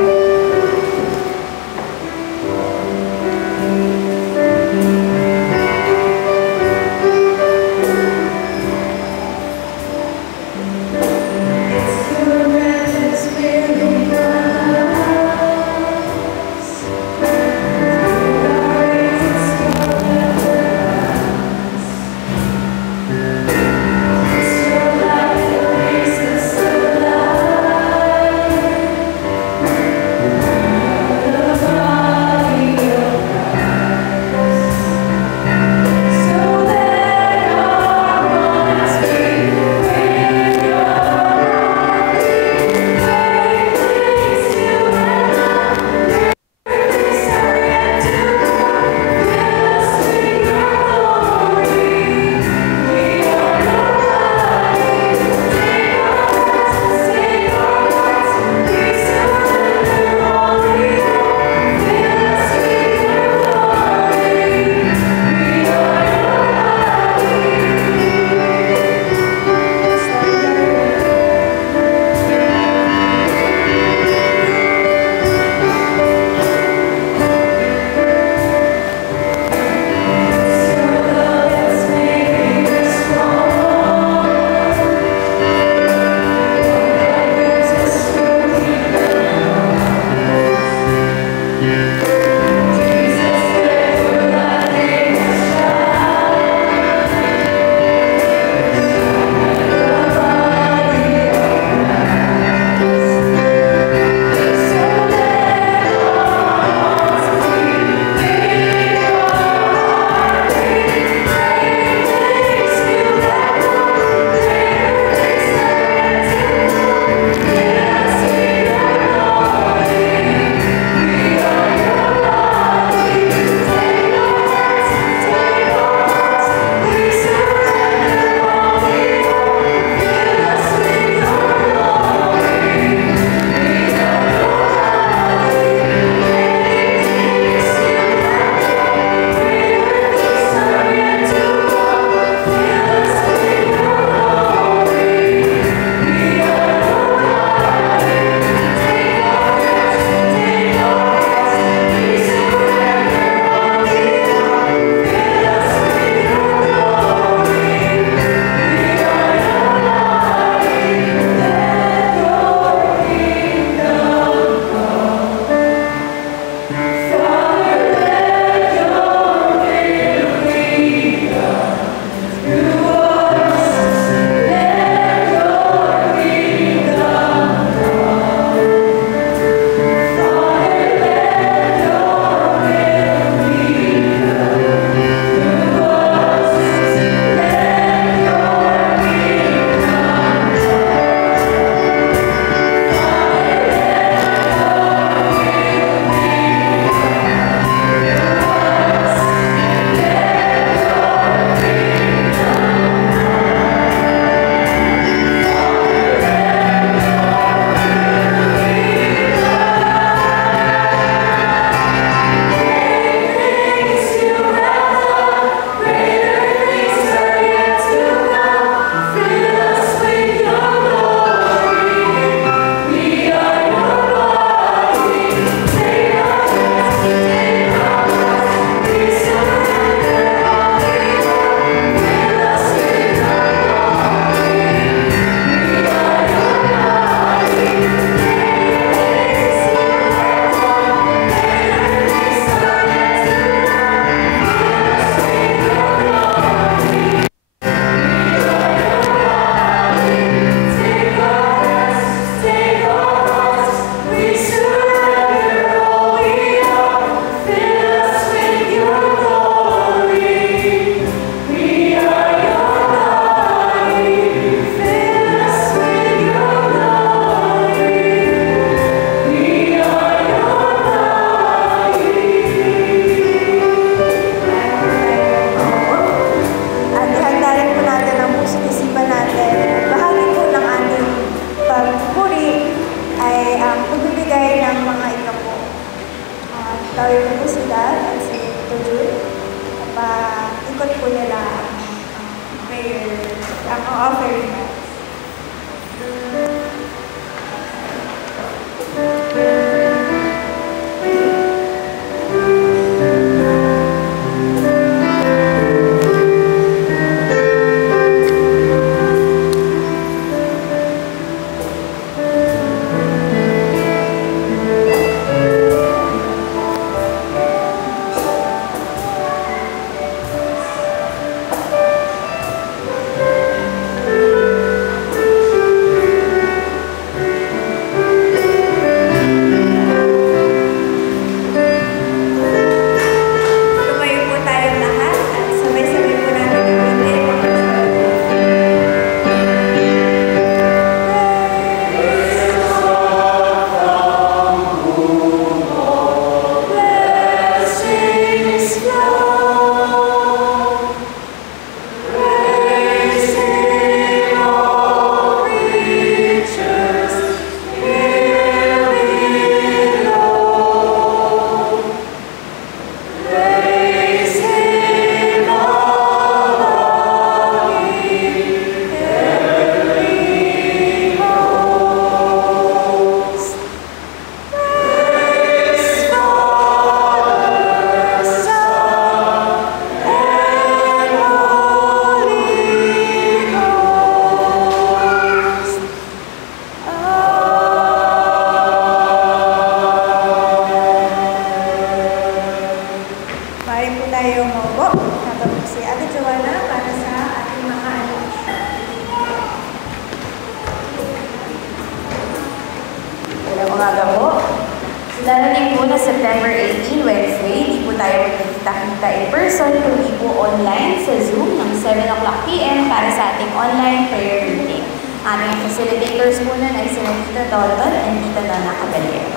sa Zoom ng 7 o'clock p.m. para sa ating online prayer meeting. Ating facilitators po nun ay sina Tita Dalton and Tita Nana Caballero.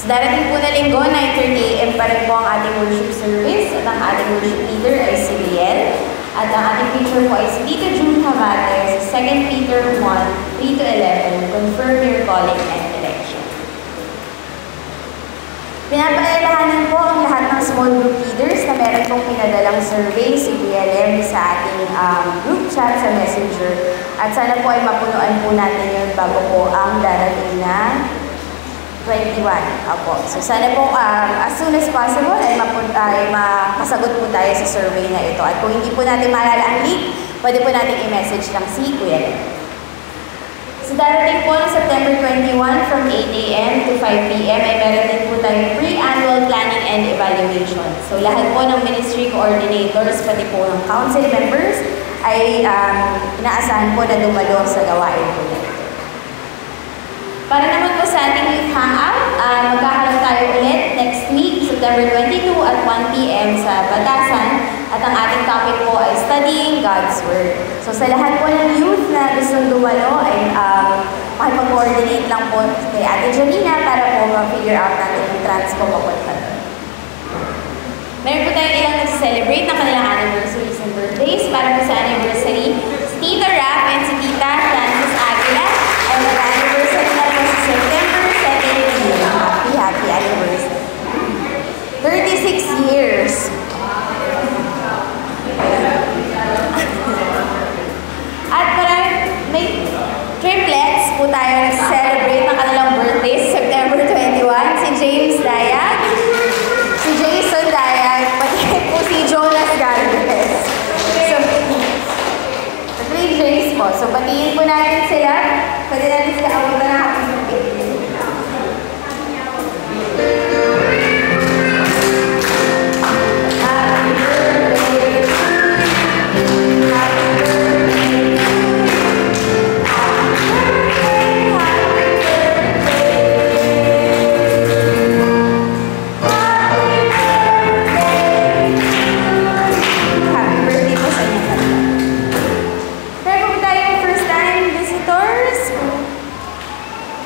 Sa darating po na linggo, 9:30 a.m. pa rin po ang ating worship service at ang ating worship leader ay si Riel. At ang ating preacher po ay si Tita June Cavate sa 2 Peter 1, 3-11, confirm your calling and election. Pinapaalalahanan po ang lahat ng small group leaders na meron pong pinadalang survey si PLM sa ating group chat sa Messenger. At sana po ay mapunuan po natin yun bago po ang darating na 21. Opo. So sana po as soon as possible ay makasagot po tayo sa survey na ito. At kung hindi po natin maalala ang link, pwede po natin i-message lang si Kuya Len. So darating po ng September 21 from 8 a.m. to 5 p.m. ay meron din po tayong pre-annual planning and evaluation. So lahat po ng ministry coordinators, pati po ng council members ay inaasahan po na dumalo sa gawain po nito. Para naman po sa ating youth hangout, magkakaroon tayo ulit next week, September 22 at 1 p.m. sa Batasan. At ang ating topic po ay Studying God's Word. So sa lahat po ng youth na gustong dumalo ay makipag-coordinate lang po kay Ate Janina para po ma-figure out natin yung transpo papunta doon. Meron po tayong ilang nag-celebrate ng kanilang anniversaries and birthdays. Para po sa anniversary, si Tita Rap and si Tita Francis Aguila ay mag-anniversary na po sa September 17. Happy anniversary. 36 years. At parang may triplets po tayo nag-celebrate ng kanilang birthday sa September 21. Si James Dayag, si Jason Dayag, pati po si Jonas Galvez. So 3 Jays po. So patiin po natin sila. Pwede natin sila abutan na happy birthday.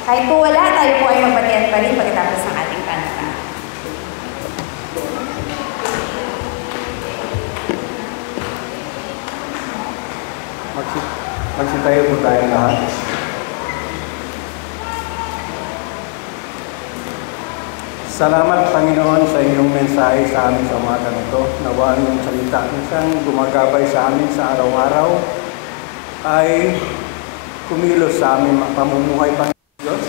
Kahit po wala, tayo po ay mapatiyan pa rin pagkatapos ng ating kanta. Magsitayo po tayo lahat. Salamat, Panginoon, sa inyong mensahe sa amin sa umaga nito. Nawaan yung salita minsan gumagabay sa amin sa araw-araw ay kumilos sa aming pamumuhay, Panginoon Diyos,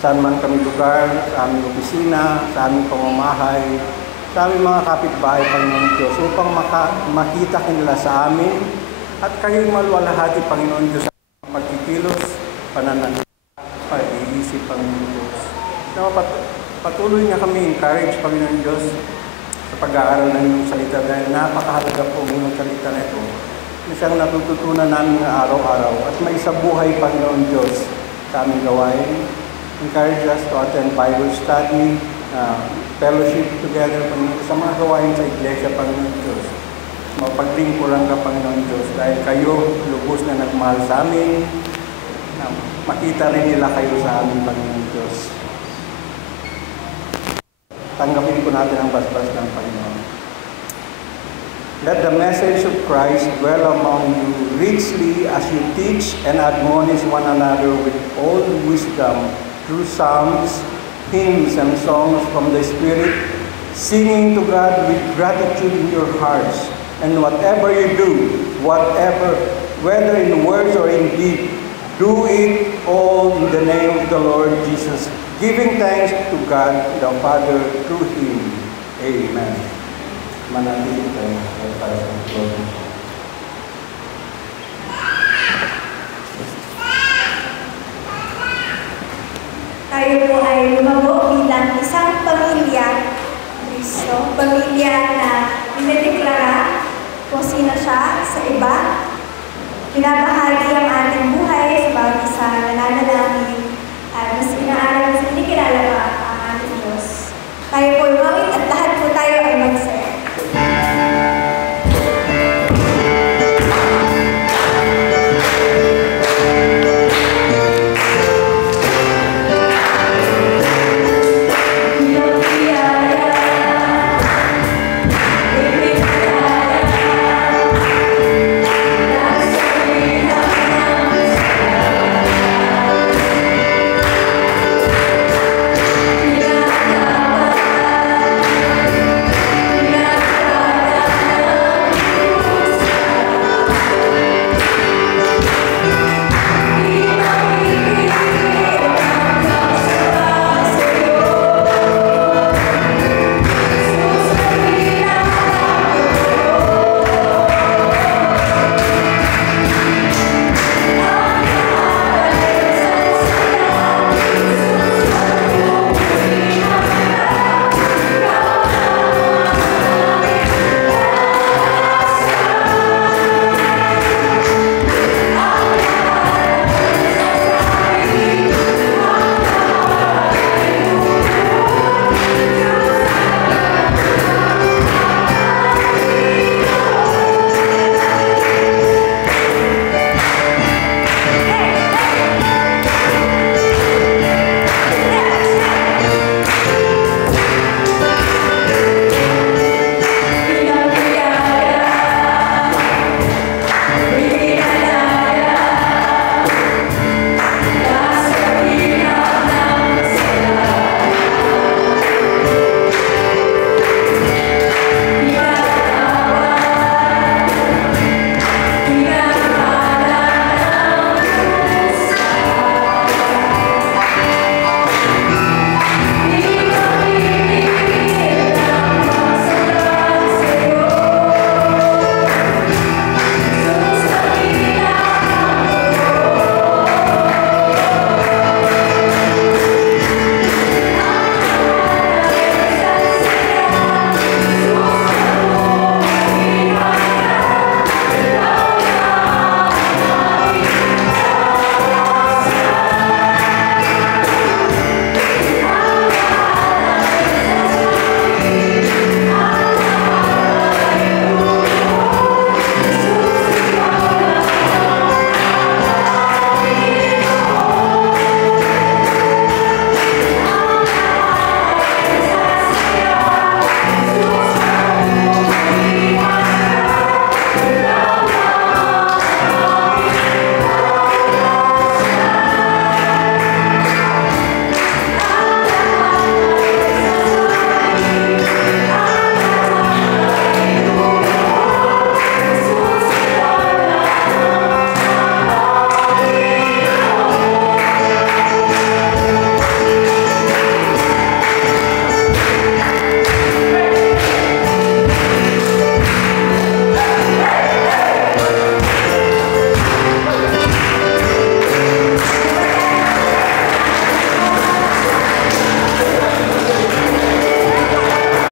saan man kami lugar, sa aming opisina, sa aming pamamahay, sa aming mga kapitbahay, Panginoon Diyos, upang makita kanila sa amin at kayo'y maluwalhati, Panginoon Diyos, sa pagkikilos, pananalita, pag-iisip, Panginoon Diyos. Patuloy niya kami encourage, Panginoon Diyos, sa pag-aaral ng iyong salita dahil napakahalaga po ang iyong salita na ito. Isang natututunan namin araw-araw at maisabuhay, Panginoon Diyos, sa aming gawain. Encourage us to attend Bible study, fellowship together, Panginoon, sa mga gawain sa iglesia, Panginoon Diyos. Mapaglingkuran ka, Panginoon Diyos, dahil kayo lubos na nagmahal sa amin, na makita rin nila kayo sa amin, Panginoon Diyos. Tanggapin po natin ang basbas ng Panginoon. Let the message of Christ dwell among you richly as you teach and admonish one another with all wisdom through psalms, hymns, and songs from the Spirit, singing to God with gratitude in your hearts. And whatever you do, whether in words or in deed, do it all in the name of the Lord Jesus, giving thanks to God the Father through Him. Amen. Manatili tayo ay para sa Lord. Tayo po ay lumago bilang isang pamilya, Kristo, pamilya na dinedeklara kung sino siya sa iba. Pinabahagi ang ating buhay